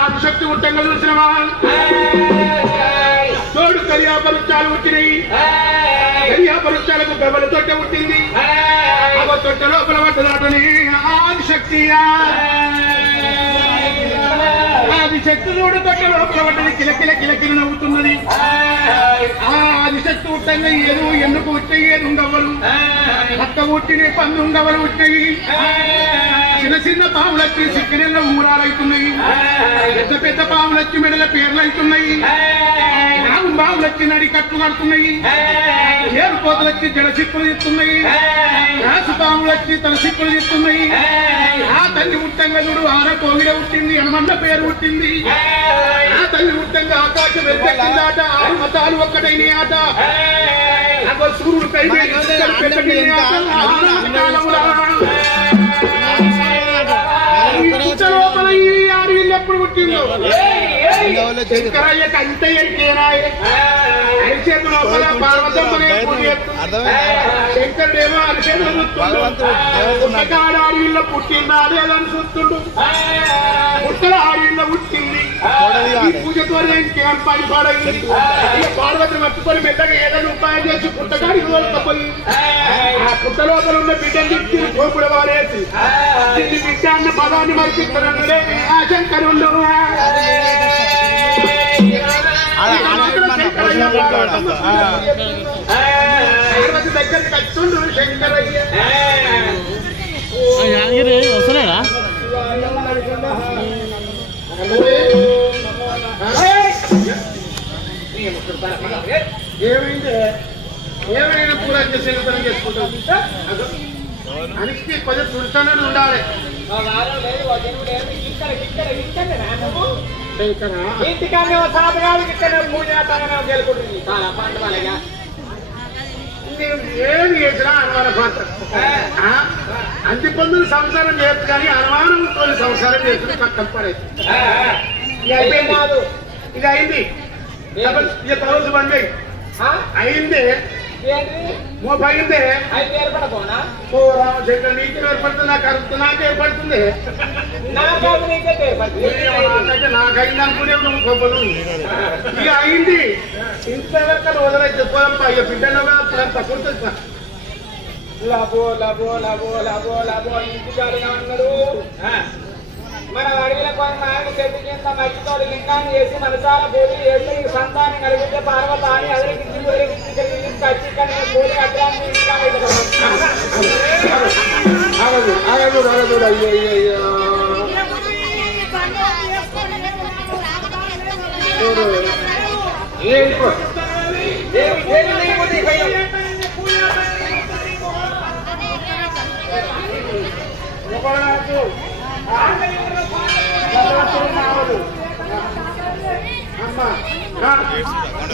ఆదిశక్తి ఉట్టంగా చూసినవా తోడు కరియాపరుచాలు పుట్టినాయి కరియాపరుచాలకు గబల తొట్ట పుట్టింది ఆ తొట్ట లోపల పట్టదాటని ఆదిశక్తి ఆదిశక్తి చూడు తొట్ట లోపల పట్టది కిలకిల కిలకిల నవ్వుతున్నది ఆదిశక్తి ఉట్టంగా ఏదు ఎందుకు వచ్చాయి ఏది ఉండవలు పక్క పుట్టిన పందు ఉండవలు వచ్చాయి చిన్న చిన్న పాములు వచ్చి సిక్కినెల్ల ఊరాలవుతున్నాయి పెద్ద పెద్ద పాములు వచ్చి మెడల పేర్లు అవుతున్నాయి నాగు పాములు వచ్చి నడి కట్టు కడుతున్నాయి ఏరు కోతలు వచ్చి జడ సిక్కులు ఇస్తున్నాయి రాసు పాములు వచ్చి తన సిక్కులు ఇస్తున్నాయి ఆ తల్లి ఉట్టంగా చూడు ఆర కోగిడ పుట్టింది హనుమన్న పేరు పుట్టింది ఆ తల్లి ఉట్టంగా ఆకాశం వెళ్తాట ఆరు మతాలు ఒక్కటైన ఆట సూర్యుడు కై లోపల ఈ ఆడవిల్లు ఎప్పుడు పుట్టిందో శంకరయ్యకి అంతే ఎరికేరాయ అరిచేతు లోపల పార్వతమ్మనే పూజ శంకరుడేమో అరిచేతులు పుట్టకాడ ఆడవిల్లో పుట్టిందా లేదని చూస్తుండు పుట్టల ఆడవిల్లో పుట్టింది ఈ పూజతో ఇంకేం పడిపడయింది ఇక పార్వతి మర్చిపోయి మెల్లగా ఏదైనా ఉపాయం చేసి పుట్టకాడికి తోలుకపోయి ఆ పుట్ట లోపల ఉన్న బిడ్డని తిట్టి గోపుడ వారేసి దీన్ని బిడ్డ అన్న పదాన్ని మర్చిస్తున్నాడే ఆ శంకరుడు పార్వతి దగ్గరికి వచ్చుండు శంకరయ్య వస్తలేదా ఏమైంది ఏమైనా పూరా చేసేతనం చేసుకుంటాం అనికి కొంచెం తుడిచానే ఉండాలి ఇంటికానే సాధగాలు ఇక్కడ పూజ గెలుకుంటుంది చాలా పంట వాళ్ళగా ఏది చేసినా అనుమాన పాత్ర అంతి పొందులు సంసారం చేయొచ్చు కానీ అనుమానంతో సంసారం చేస్తుంది కష్టపడేది ఇది అయింది ఇక తలసు బండి అయింది మోపయింది ఏర్పడపోనా ఓ రామచంద్ర నీకు ఏర్పడుతుంది నాకు అరుపు నాకు ఏర్పడుతుంది నాకైతే నాకైంది అనుకునే నువ్వు గొప్పలు ఇక అయింది ఇంట్లో వదలైతే పోయమ్మా ఇక బిడ్డలుగా తక్కువ లబో లబో లబో లబో లబో ఇంటికాడుగా ఉన్నాడు మన అడవిలో కొన్ని ఆయన చెట్టు కింద మట్టితోడు లింగాన్ని చేసి మనసాల పూజలు చేస్తే ఈ సంతానం కలిగితే పార్వత అని అదరికి కచ్చి పూజ అడ్డాన్ని ఇంకా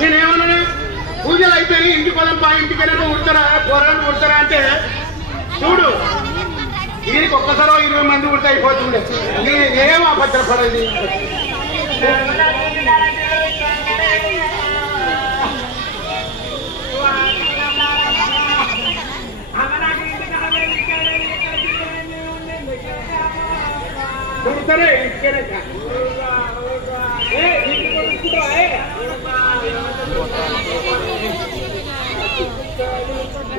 నేనేమన్నా పూజలు అయిపోయి ఇంటి పొలం బా ఇంటికి ఉడతారా పొరాలు ఉడతారా అంటే చూడు దీనికి ఒక్కసారో 20 మంది ఉడితే అయిపోతుండే నేనేం అభద్రపడేది ఉడతారే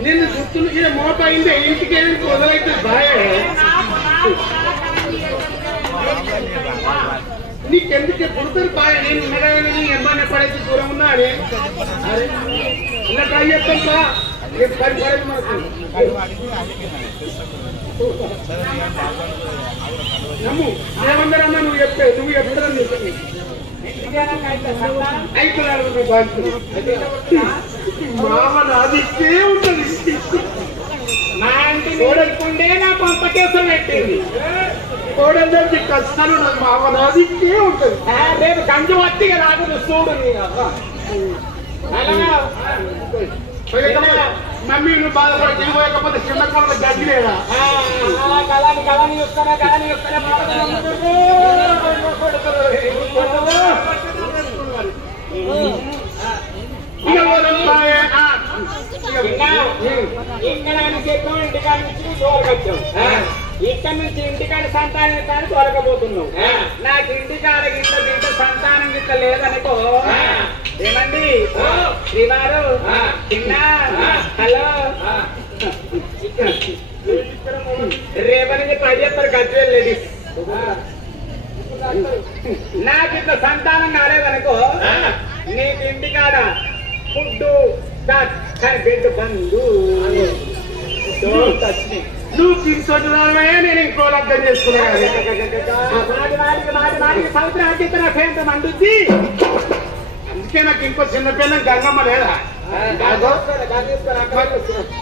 నిన్ను గుర్తులు ఇక మోపైందే ఇంటికి వదలైతే బాయే నీకెందుకు పుడతారు బాయ్ నేను ఉన్నగాని ఎమ్మని ఎప్పుడైతే దూరం ఉన్నా అదే అరే ఇలా ట్రై చేస్తాం పని పడేది మనకు నమ్ము ఏమందరన్నా నువ్వు చెప్తే నువ్వు ఎప్పుడన్నా నిజంగా మామ నాదికే ఉంటుంది నా ఇంటి చూడకుండే నా పంప కేసులు పెట్టింది కోడలి కష్టాలు మామ నాదికే ఉంటుంది రేపు గంజు వత్తిగా రాదు చూడు మమ్మీ నువ్వు బాధపడి తిరిగిపోయకపోతే చిన్న కొడుకు గడ్డి లేదా కళని చూస్తారా కళని చూస్తారా ఇక్కడ చెప్పు ఇంటికాడ నుంచి తోలకొచ్చావు ఇక్కడ నుంచి ఇంటికాడ సంతానం కానీ తోలకపోతున్నావు నాకు ఇంటికాడ ఇంత తింటే సంతానం ఇట్లా లేదనుకో ఏమండి శ్రీవారు తిన్నా హలో రేపటి పది చెప్తారు గజ్జు లేడీస్ నాకు ఇట్లా సంతానం కాలేదనుకో నీకు ఇంటికాడ ఫుడ్ కానీ బెడ్ బంధు నువ్వు తీసుకుంటున్నావే నేను ఇంకో అర్థం చేసుకున్నాను సంవత్సరానికి ఇతర ఫేంత మండుద్ది అందుకే నాకు ఇంకో చిన్న పిల్ల గంగమ్మ లేదా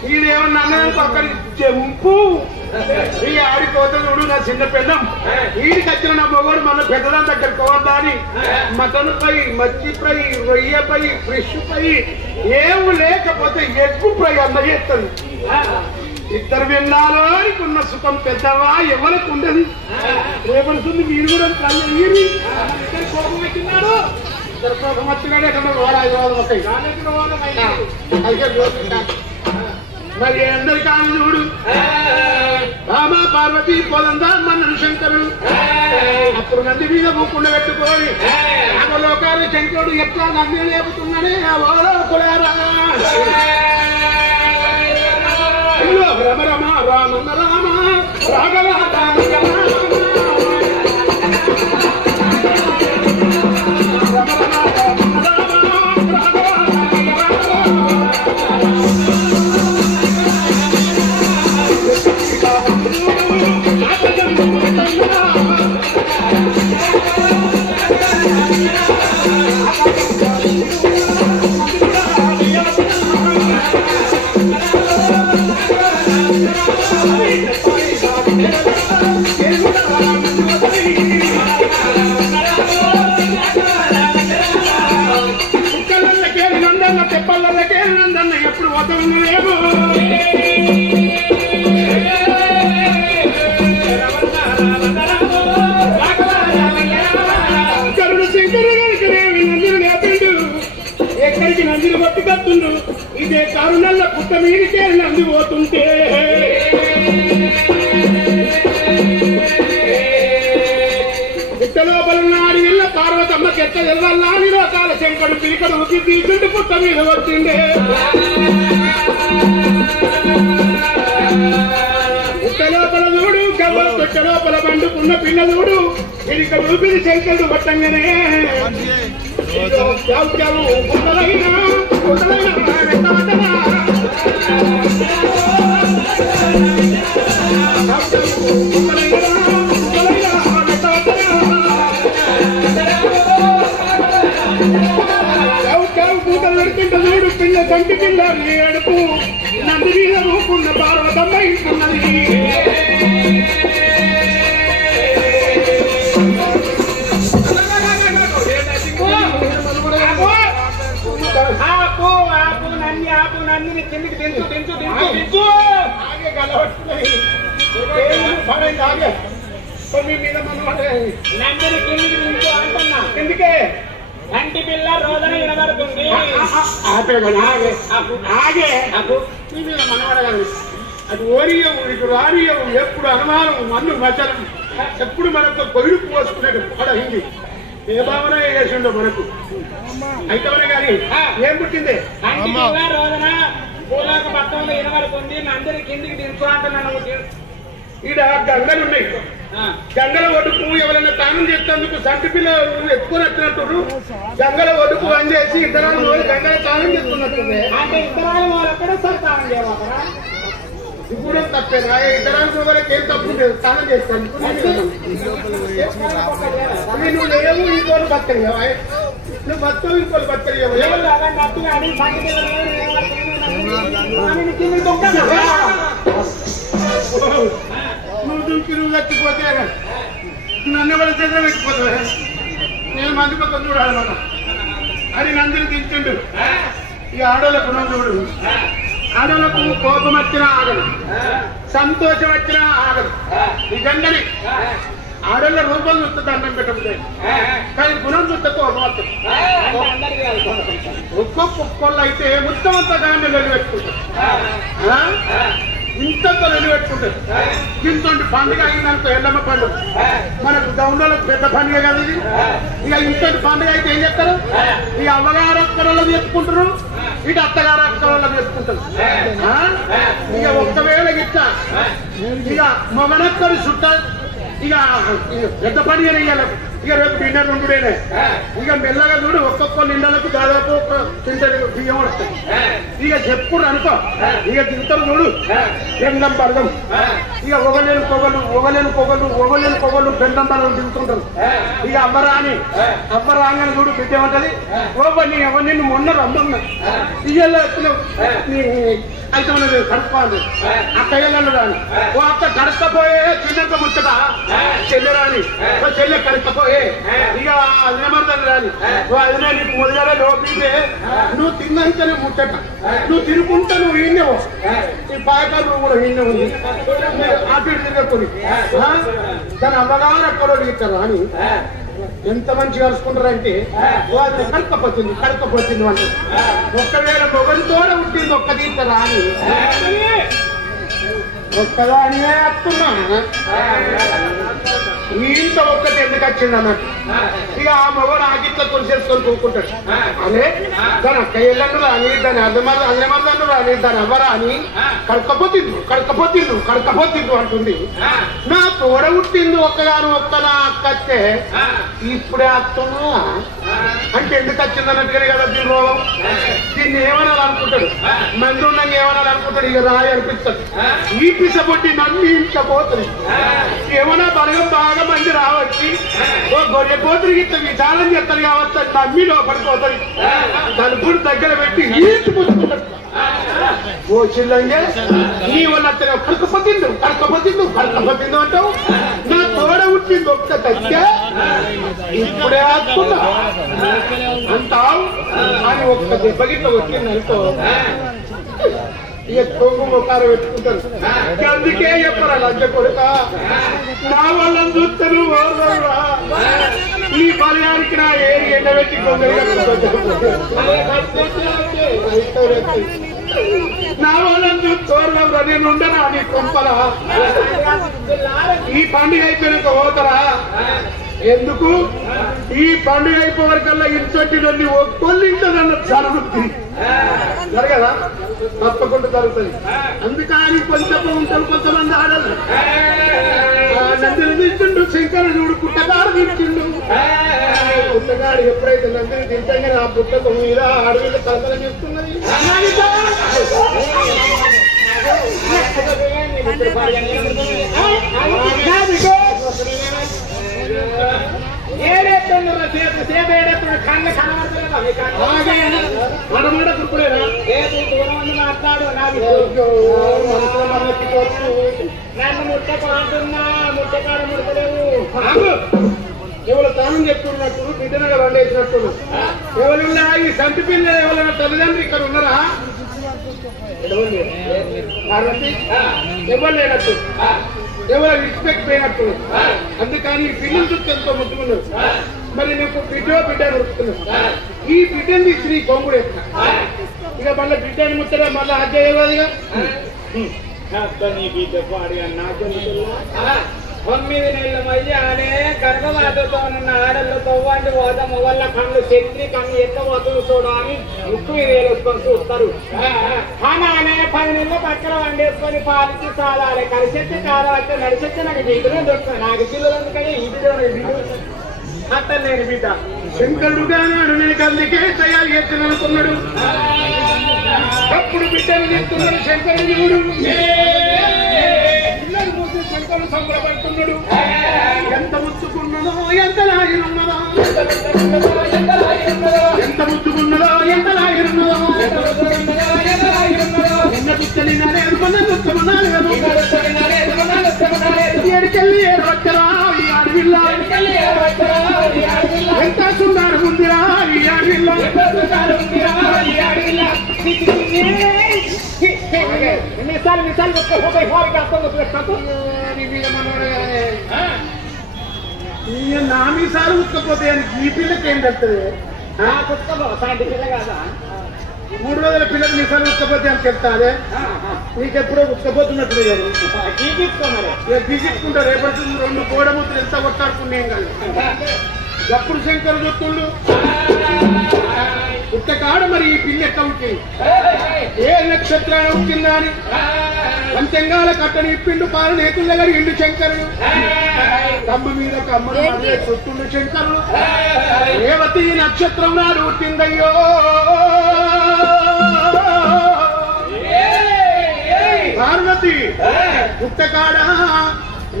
ఈడేమన్నా అన్నదానికి ఒక్కరి చెంపు ఈ ఆడిపోతే చూడు నా చిన్న పెద్దం ఈడికి వచ్చిన నా మొగోడు మన పెద్దదాని దగ్గర పోవద్దా అని మటన్ పై మచ్చి ఫ్రై రొయ్య పై ఫిష్ పై ఏమి లేకపోతే ఎగ్గు ఫ్రై అన్న చేస్తుంది ఇద్దరు విన్నారో అనుకున్న సుఖం పెద్దవా ఎవరికి ఉండదు రేపడుతుంది మీరు కూడా మీరు కోపం వచ్చినాడు ఇద్దరు కోపం వచ్చినాడు ఎక్కడ ఓడాయి మరి అందరి కాని చూడు రామ పార్వతి పోలందా మన శంకరుడు అప్పుడు నంది మీద మూకుండా పెట్టుకోని లోకాలు శంకరుడు ఎట్లా నంది లేపుతున్నాడే కులారా రమ రమ రామ రామ రాఘవ ఎప్పుడు పోతామేమో కరుడు శంకరు గారికి నందిని లేపిండు ఎక్కడికి నందిని పట్టుకొస్తుండు ఇదే కరుణల్ల పుట్ట మీదికే నంది పోతుంటే పుట్ట లోపల నాడి వెళ్ళ పార్వతమ్మకి ఎట్ట వెళ్ళాలని లోకాల శంకరుడు పిలికడు ఉకి తీసుండి పుట్ట మీద వచ్చిండే పుట్ట లోపల చూడు గవ్వల పుట్ట లోపల పండుకున్న పిల్ల చూడు పిలిక ఊపిరి శంకరుడు పట్టంగానే పూతలు పెడుతుంటే చూడు పిల్ల కంటి పిల్ల ఏడుపు నంది మీద ఊపున్న పార్వతమ్మ ఇంటున్నది నందిని కిందికి తింటూ తింటూ తింటూ తింటూ ఆగే గలవట్టున్నాయి మీద నందిని కిందికి తింటూ అంటున్నా ఎందుకే కంటి పిల్ల రోజున వినబడుతుంది ఆగే మీ మీద మనవడగలదు అది ఓరియవు ఇటు రారియవు ఎప్పుడు అనుమానం మన్ను మచ్చలం ఎప్పుడు మనకు కొయ్యి పోసుకునేది పడహింది ఏ భావన చేసిండో మనకు అయితే కానీ ఏం పుట్టింది రోజున పూలాక పట్టణంలో వినబడుతుంది నందిని కిందికి దించు అంటున్నాను ఈడ గంగలు ఉన్నాయి గంగల ఒడుపు ఎవరైనా తానం చేసేందుకు సంటి పిల్లలు ఎత్తుకొని వచ్చినట్టు గంగల ఒడుపు అని చేసి ఇతరాలు గంగల తానం చేస్తున్నట్టుంది అంటే ఇతరాలు వాళ్ళక్కడ సార్ తానం చేయవరా ఇప్పుడు తప్పేనా ఇతరాలు వాళ్ళకి ఏం తప్పు లేదు తానం చేస్తాను నువ్వు లేవు ఇంకోళ్ళు బతకలేవా నువ్వు బతకవు ఇంకోళ్ళు బతకలేవు నువ్వు దుంకి నువ్వు చచ్చిపోతే నన్ను ఎవరి దగ్గర పెట్టిపోతావే నేను మంది పక్కన చూడాలి మనం అని నందిని దించుండు ఈ ఆడోళ్ళకు చూడు ఆడోళ్ళకు కోపం వచ్చినా ఆగదు సంతోషం వచ్చినా ఆగదు నిజంగానే ఆడోళ్ళ రూపం చూస్తే దండం పెట్టకపోతే కానీ గుణం చూస్తే కోపం వస్తుంది ఒక్కొక్కళ్ళు అయితే మొత్తం అంతా దాన్ని వెలిపెట్టుకుంటారు ఇంతంత వెలిపెట్టుకుంటారు ఇంతంటి పండుగ అయిందనుకో ఎల్లమ్మ పండుగ మనకు గౌండలకు పెద్ద పండుగ కదా ఇది ఇక ఇంతటి పండుగ అయితే ఏం చెప్తారు ఇక అమ్మగారు అక్కడలో చేసుకుంటారు ఇటు అత్తగారు అక్కడలో చేసుకుంటారు ఇక ఒక్కవేళ ఇట్లా ఇక మొగనక్కడి చుట్ట ఇక పెద్ద పండుగ వేయాలి ఇక రేపు డిన్నర్ ఉండుడేనే. ఇక మెల్లగా చూడు ఒక్కొక్క ఇళ్ళకు దాదాపు ఒక చింతడి బియ్యం వస్తాయి. ఇక చెప్పుడు అనుకో ఇక తింటారు చూడు బెండం బరదం. ఇక ఒగలేని పొగలు బెండం బరదం తింటుంటారు. ఇక అమ్మరాని చూడు బిడ్డ ఏమంటది ఎవరిని నువ్వు మొన్న రమ్మన్నా ఇయ్యలో అయితే ఉన్నది కడుక్కోవాలి అక్కయ్యలు రాని ఓ అక్క కడకపోయే చిన్నక ముచ్చట చెల్లె రాని ఓ చెల్లె కడకపోయే ఇక అదినమర్దని రాని ఓ అదినే నీకు మొదలగా లోపితే నువ్వు తిన్నంతనే ముచ్చట నువ్వు తినుకుంటా నువ్వు ఈయనేవో ఈ పాయకాలు నువ్వు కూడా ఈయనే ఉంది అటు ఇటు తిరగకొని దాని అమ్మగారు అక్కడ ఇస్తారు అని ఎంత మంచిగా కలుసుకుంటారంటే వాళ్ళు కడకపోతుంది అంటే ఒక్కవేళ మొగలితోనే ఉంటుంది ఒక్క తీస్తారా అని ఒక్కదానినే వస్తున్నా ఇంత ఒక్కటి ఎందుకు వచ్చింది అన్నట్టు ఇక ఆ మొగలు ఆగిట్లా కొలిసేసుకొని కూకుంటాడు. అదే దాని అక్కయ్యలను రాని దాని అన్నమర్దను రాని దాని అవ్వరా అని కడకపోతిండు అంటుంది. నా తోడ పుట్టింది ఒక్కనా అక్కస్తే ఇప్పుడే వస్తున్నా అంటే ఎందుకు వచ్చింది అన్నట్టుగానే కదా దీని రోగం. దీన్ని ఏమనాలనుకుంటాడు మంది ఉన్నంగా ఏమనాలనుకుంటాడు ఇక రాయి అనిపిస్తాడు. ఈ పిసబొట్టి నన్ను ఇంట్లో పోతుంది ఏమన్నా బలగం బాగా మంది రావచ్చు ఓ గొర్రె పోతురికి ఇట్లా విచారం చేస్తారు కావచ్చు నమ్మి లోపడిపోతుంది. దాని గుడి దగ్గర పెట్టి ఈడ్చి పుచ్చుకుంటాడు. ఓ చిల్లంగే నీ వల్ల కడకపోతిండు అంటావు. నా తోడ పుట్టింది ఒక్క తగ్గే ఇప్పుడే ఆడుతున్నా అంటావు అని ఒక్క దెబ్బ గిట్ల వచ్చింది అనుకో ఇక కొంగు మొక్కారు పెట్టుకుంటారు. అందుకే చెప్పరా లంచ కొడుక నా వాళ్ళని చూస్తాను ఈ పర్యానికి నా ఏ ఎండబెట్టి నా వాళ్ళని చూసుకోరా నేను ఉండరా నీ కొంపరా ఈ పండుగ అయిపోయినాక పోతారా ఎందుకు ఈ పండుగ అయిపోవరకల్లా ఇంటి నుండి ఒక్కొల్లు ఇంటదన్న జరుగుతుంది జరగదా తప్పకుండా జరుగుతుంది. అందుకని కొంచెం ఉంటారు కొంతమంది ఆడలు నందిని తింటుండు శంకర చూడు పుట్టగాడు తింటుండు. పుట్టగాడు ఎప్పుడైతే నందిని తింటాగానే ఆ పుట్టకు మీద అడవిలో కలతలు చేస్తున్నది. మాట్లాడు నన్ను ముట్టకున్నా ముట్టకాడ ముడతలేవు. ఎవరు తానం చెప్తున్నట్టు బిడ్డనగా వండేసినట్టు ఎవరున్నా ఈ సంతి పిల్లలు ఎవరైనా తల్లిదండ్రులు ఇక్కడ ఉన్నారా ఎవరు లేనట్టు ఎవరు రిస్పెక్ట్ పోయినట్టు. అందుకని ఈ పిల్లలు చూస్తే ఎంతో ముట్టుకున్నారు. మరి నీకు బిడ్డ నడుపుతున్నావు ఈ బిడ్డని తీసి నీ కొంగుడు ఎత్తా ఇక మళ్ళీ బిడ్డని ముట్టగా మళ్ళీ అజ్జయ్యగా నీ బిడ్డకు అడిగా నాకు 9 నెలల మధ్యనే గర్భమాతతో ఉన్న ఆడలతో వంటి పోత మొగళ్ళ కళ్ళు చెత్రి కన్ను ఎక్కబోతుంది చూడు అని ముక్కు మీద వేసుకొని చూస్తారు. అనే 10 నెలలు పక్కన వండేసుకొని పాలించి సాదాలి కలిసెత్తి కాదాలంటే నడిచెత్తే నాకు బిడ్డనే దొరుకుతుంది. నాకు పిల్లలు అందుకని ఈ బిడ్డ అట్ట నేను బిడ్డ శంకరుడుగా నాడు నేను అందుకే తయారు చేస్తాను అనుకున్నాడు. అప్పుడు బిడ్డను చెప్తున్నాడు శంకరుడు పిల్లలు చూసి శంకరుడు సంబరపడుతున్నాడు. ఎంత ముచ్చుకున్నదో ఎంత లాగిరున్నదో ఎంత ముచ్చుకున్నదో ఎంత లాగిరున్నదో ఎన్న పుచ్చని ఏడుకెళ్ళి ఏడు వచ్చరా ఈ అడవిల్ల ఎంత సుందర ముందిరా ఈ అడవిల్ల నా మీసాలు ఉత్తకపోతే ఈ పిల్లకి ఏం చెప్తుంది 3 రోజుల పిల్లలు మీసాలు ఉత్తకపోతే అని చెప్తాదే నీకెప్పుడో ఉత్తపోతున్నట్టు గీకించుకుంటారు. రేపటి 2 కోడముద్దులు ఎంత కొట్టాడుకున్నాం కాదు. అప్పుడు శంకరు చెప్తుండు పుట్టకాడ మరి ఈ పిల్ల ఎట్లా ఉంటుంది ఏ నక్షత్రాన్ని వచ్చిందా అని పంచంగాల కట్టని ఇప్పిండు పాలు నేతుల దగ్గర ఇండు శంకరుడు కమ్మ మీద కమ్మడు మధ్య చుట్టుండు శంకరుడు రేవతి నక్షత్రం నాడు పుట్టిందయ్యో పార్వతి పుట్టకాడ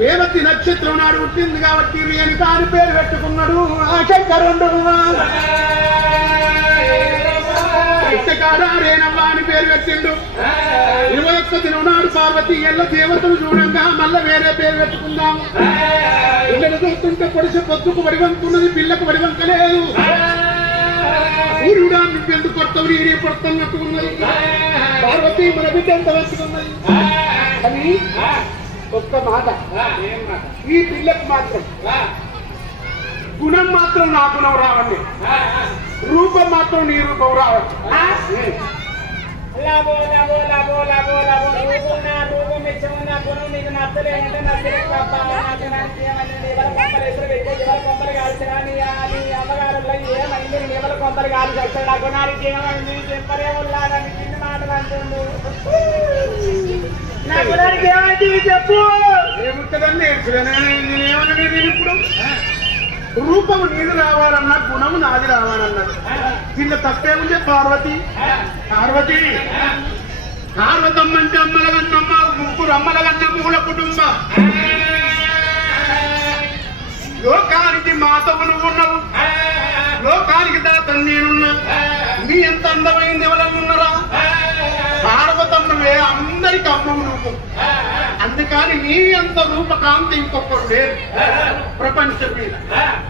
రేవతి నక్షత్రం నాడు పుట్టింది కాబట్టి రేణి కాని పేరు పెట్టుకున్నాడు ఆ శంకరుడు పుట్టకాడ రేణవ్వ అని పేరు పెట్టిండు 21 దినం నాడు పార్వతి ఎల్ల దేవతలు చూడంగా మళ్ళా వేరే పేరు పెట్టుకుందాం పిల్లలు చూస్తుంటే పొడిసే పొద్దుకు వడివంకున్నది పిల్లకు వడివంకలేదు సూర్యుడా నువ్వెందుకు కొడతావు నేనే కొడుతున్నట్టున్నది పార్వతి మన బిడ్డ ఎంత వెతుకున్నది అని ఒక్క మాట ఈ పిల్లకు మాత్రం గుణం మాత్రం నా గుణం రావండి రూపం మాత్రం నీ రూపం రావండి చెప్పు ఏముంటుందని నేర్చుకున్నాను ఇప్పుడు రూపము నీది రావాలన్నా గుణము నాది రావాలన్నది దీనిలో తప్పే ఉంది పార్వతి పార్వతమ్మ అంటే అమ్మల కన్నమ్మ ముగ్గురు అమ్మల కన్న మూల కుటుంబ లోకానికి మాతవు నువ్వున్నావు లోకానికి దాతను నేనున్నా నీ ఎంత అందమైంది ఎవరన్నా ఉన్నారా పార్వతమ్మవే అందరికి అమ్మవు నువ్వు అందుకని నీ అంత రూపకాంతి ఇంకొకరు లేరు ప్రపంచం మీద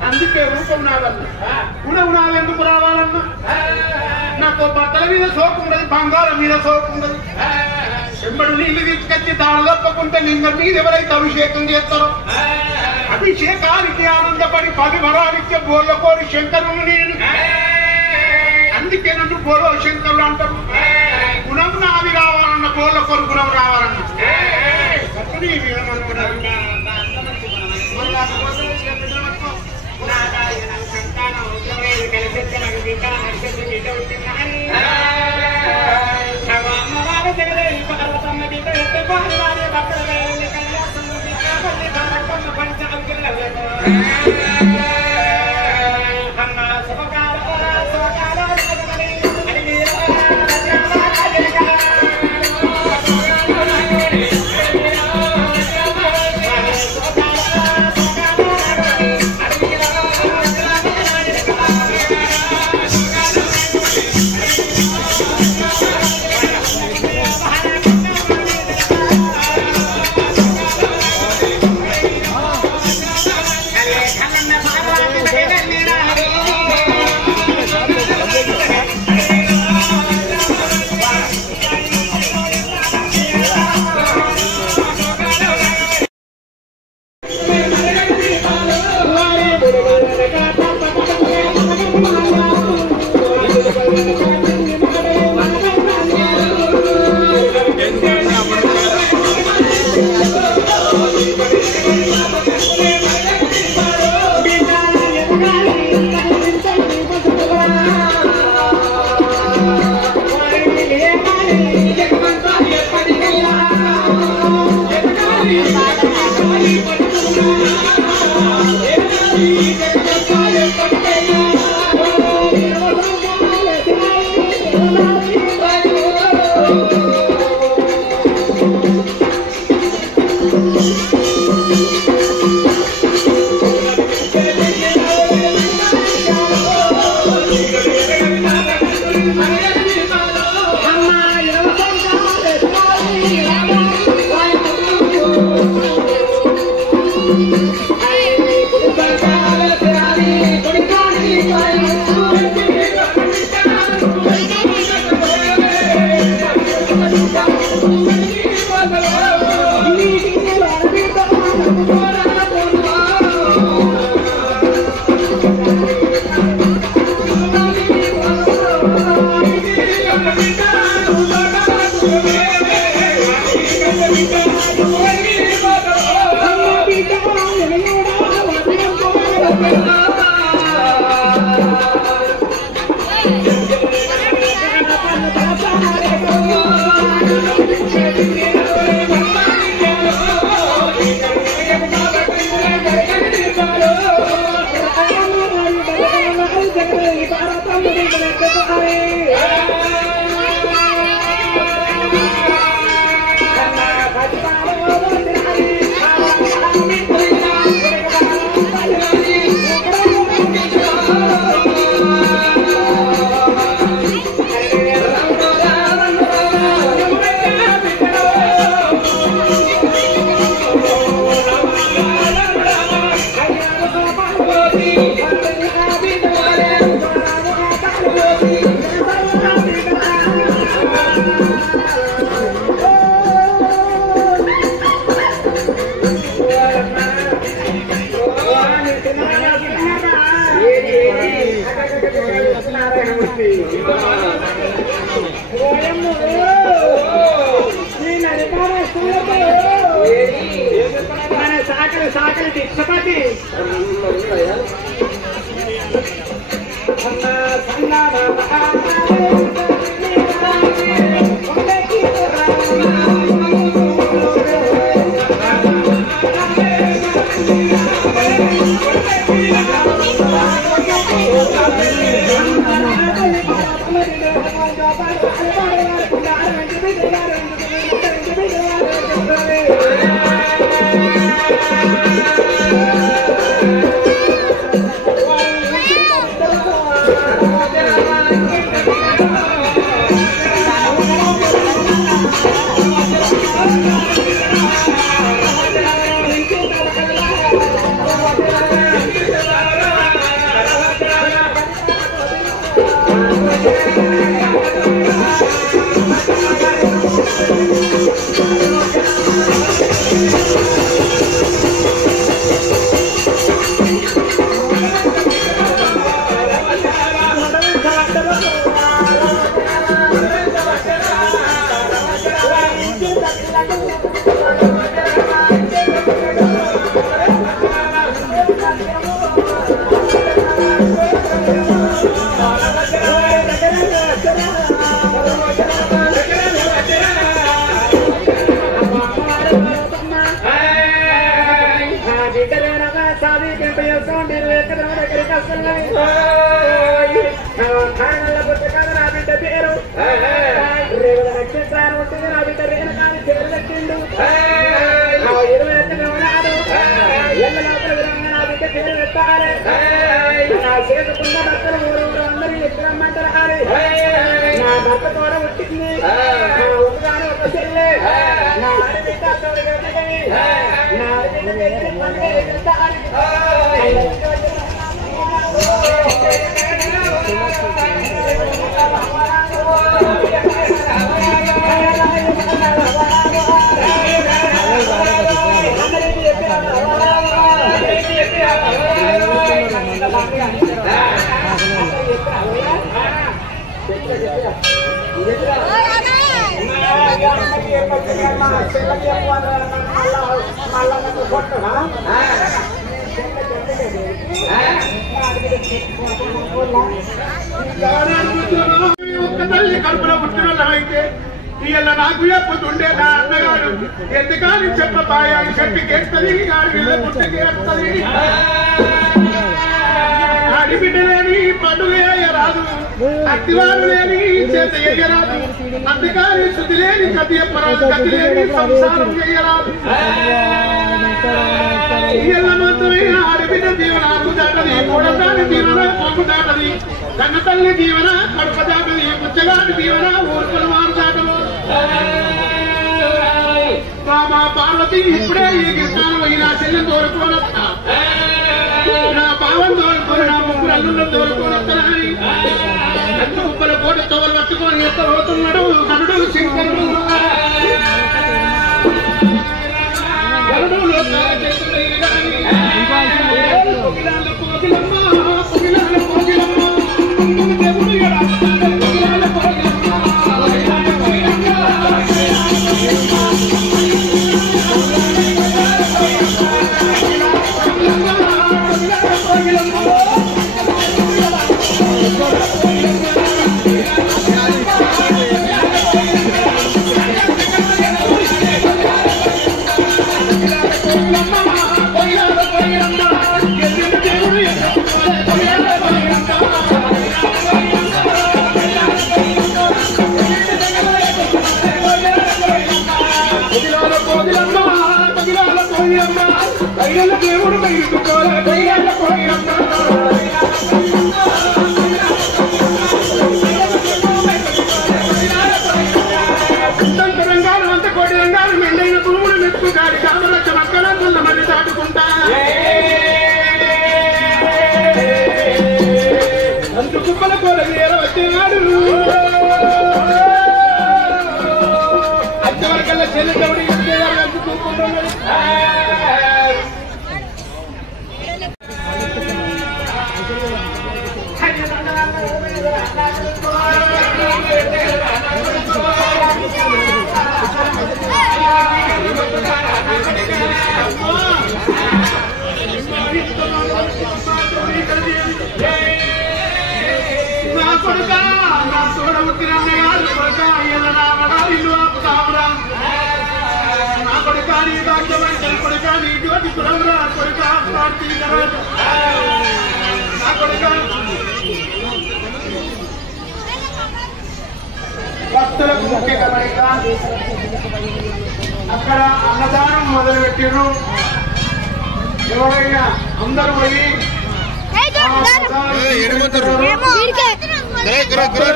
అందుకే రూపం నాదన్నా గుణం నాదెందుకు రావాలన్నా నాకు బట్టల మీద సోకు ఉండదు బంగారం మీద సోకు ఉండదు చెంబడు నీళ్లు తీసుకొచ్చి దాని తప్పకుంటే నిన్న మీద ఎవరైతే అభిషేకం చేస్తారో అభిషేకానికి ఆనందపడి 10 వరాలిచ్చే బోర్ల కోరి శంకరుని నేను అందుకే నన్ను బోలో శంకరుడు అంటారు గుణం నాది రావాలన్న బోర్ల కోరి గుణం రావాలన్న ఆకలి సాకలి దీక్షపతి కడుపులో పుట్టినైతే ఇవాళ నాకు చెప్పుతుండే నా అన్నగాడు ఎందుకని చెప్పబాయా అని చెప్పి కేస్తుంది పుట్టికేస్తుంది అడిబిడ్డ లేని పండుగ రాదు అతివారు లేని చేత ఎయ్యరాదు అందుకని శుద్ధి లేని కథ చెప్పరాదు గతి లేని సంసారం చెయ్యరాదు ఇవాళ మాత్రమే ఆడబిడ్డ దీవనాలు దాటది కూడదాని దీవన పోగు దాటది కన్న తల్లి దీవన కడప దాటది పుచ్చగాడి దీవన ఊరుకుల వారు దాటలు మా పార్వతి ఇప్పుడే ఈ గిరికాలం ఈ నా చెల్లెని తోరుకోనొస్తా నా భావం తోరుకొని నా ముగ్గురు అల్లుళ్ళ తోరుకోనొస్తానని అన్ని ముప్పల కోటి తోలు పట్టుకొని ఎక్కడ పోతున్నాడు కనుడు శంకరుడు కనుడు లోకాల చేతులయ్యి కానీ పొగిలాల పోగిలమ్మ పొగిలాల పోగిలమ్మ దేవుడు పొగిలాల పోగిలమ్మ దేవుడు రంగాలు అంత కోటి రంగాలు మెండైన పురుగులు మెత్తు గాడి కామరచ్చ మక్కల మంది దాటుకుంటా అంత కుప్పల కోల వేర వచ్చేవాడు అంతవరకల్లా చెల్లెటవుడి అందుకుంటున్నాడు కొడుక నీ జ్యోతి కులవరా కొడుక కార్తీకరాజు నా కొడుక భక్తులకు ముఖ్య గమనిక అక్కడ అన్నదానం మొదలుపెట్టిర్రు ఎవరైనా అందరూ పోయి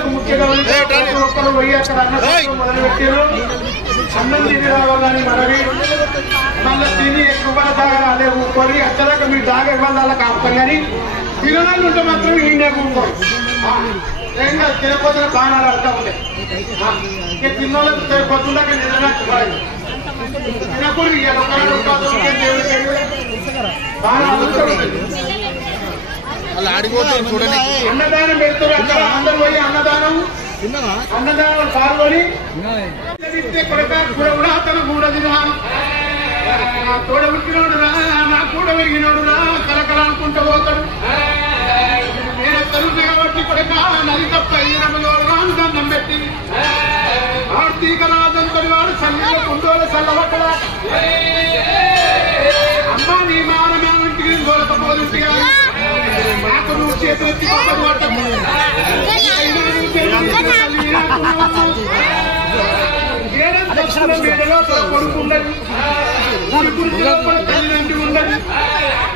ముఖ్య గమనిక ప్రతి ఒక్కరు పోయి అక్కడ అన్నదానం మొదలుపెట్టిర్రు అన్నం తిని రావాలని మనవి మళ్ళీ తిని ఎక్కువ తాగరాలే ఊరుకొని అచ్చదాకా మీరు దాగా ఇవ్వాలి వాళ్ళకి ఆపుతాం కానీ తినడానికి ఉంటే మాత్రం ఇండియా ఊరుకోరు ఏంగా తినకపోతే బాణాలు అర్థం ఉంటాయి ఇక తిన్నోళ్ళకి పొద్దున్నాక నిజంగా తినకూడదు ఇక అన్నదానం పెడుతున్నారు అక్కడ అందరూ పోయి అన్నదానం పాల్గొని కూడా తన కూడదురా తోడ ఉట్టినోడు రా నా కూడా పెరిగినోడు రా కలకల అనుకుంటూ పోతాడు నేను తరుణి కాబట్టి కొడుక నది తప్ప రాను దండం పెట్టి ఆర్థిక రాజంతో వాడు సల్లిలో కుండోలు చల్లబట్టడా అమ్మ నీ మానమేమంటికి గోలకపోతుంటే నాకు నువ్వు చేతులు ఎత్తి మేడలో కొడుకు ఉండదు ఊరి గురించి లోపల తల్లిదండ్రి ఉండదు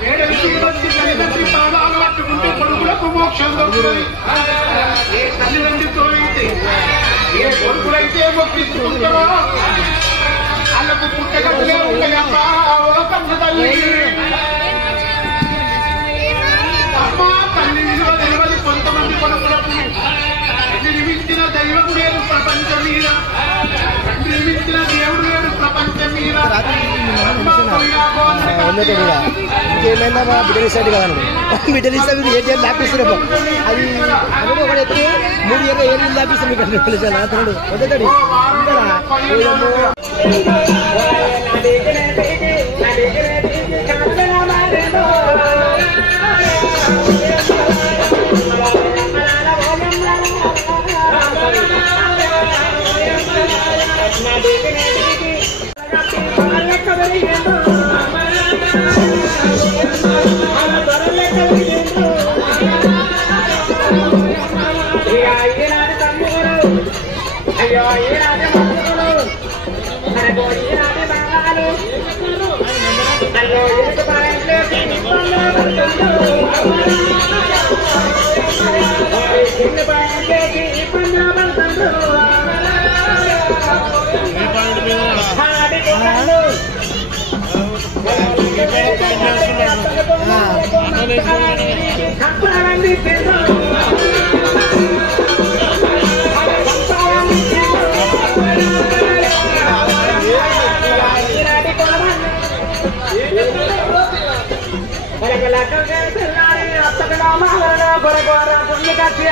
మేడలికి వచ్చి తల్లిదండ్రి పాదాలు పట్టుకుంటే కొడుకులకు మోక్షం దొరుకుతుంది ఏ తల్లిదండ్రితో అయితే ఏ కొడుకులైతే మొక్కించుకుంటారో వాళ్ళకు పుట్టగట్టులే ఉంటాయమ్మా ఓ కన్న తల్లి అమ్మ తల్లి విలువ తెలియదు కొంతమంది కొడుకులకు నిర్మించిన దైవం లేదు ప్రపంచం మీద నిర్మించిన దేవుడు లేడు ప్రపంచం మీద ఇంకేమైందా బిడ్డలు ఇస్తాడు కదా బిడ్డలు ఇస్తే మీరు ఏటీఎం లాపిస్తారు అది ఒకటి ఎత్తు 3 ఏళ్ళ ఏళ్ళు లాపిస్తాం మీకు అన్ని తెలుసా అతడు వద్దడి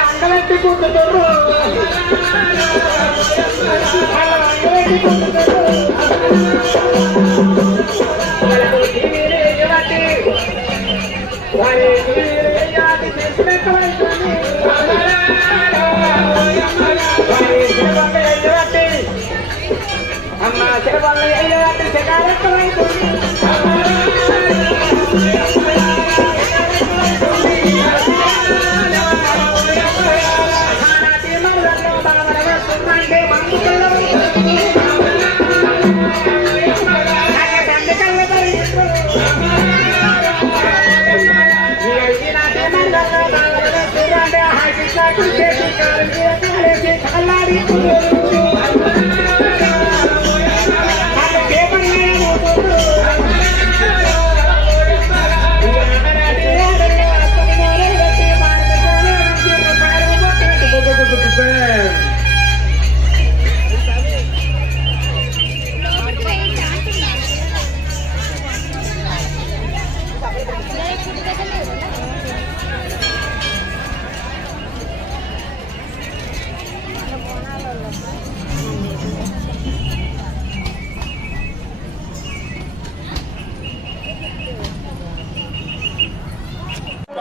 అంగలెట్టి కూర్చుంటారు అమ్మ చెరవాళ్ళు వెళ్ళబట్టి చెగారెక్కమైతుంది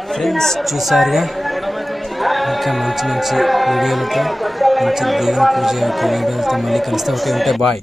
ఫ్రెండ్స్ చూసారుగా ఇంకా మంచి మంచి వీడియోలతో మంచి దేవుని పూజ యొక్క వీడియోలతో మళ్ళీ కలిస్తే ఓకే ఉంటే బాయ్.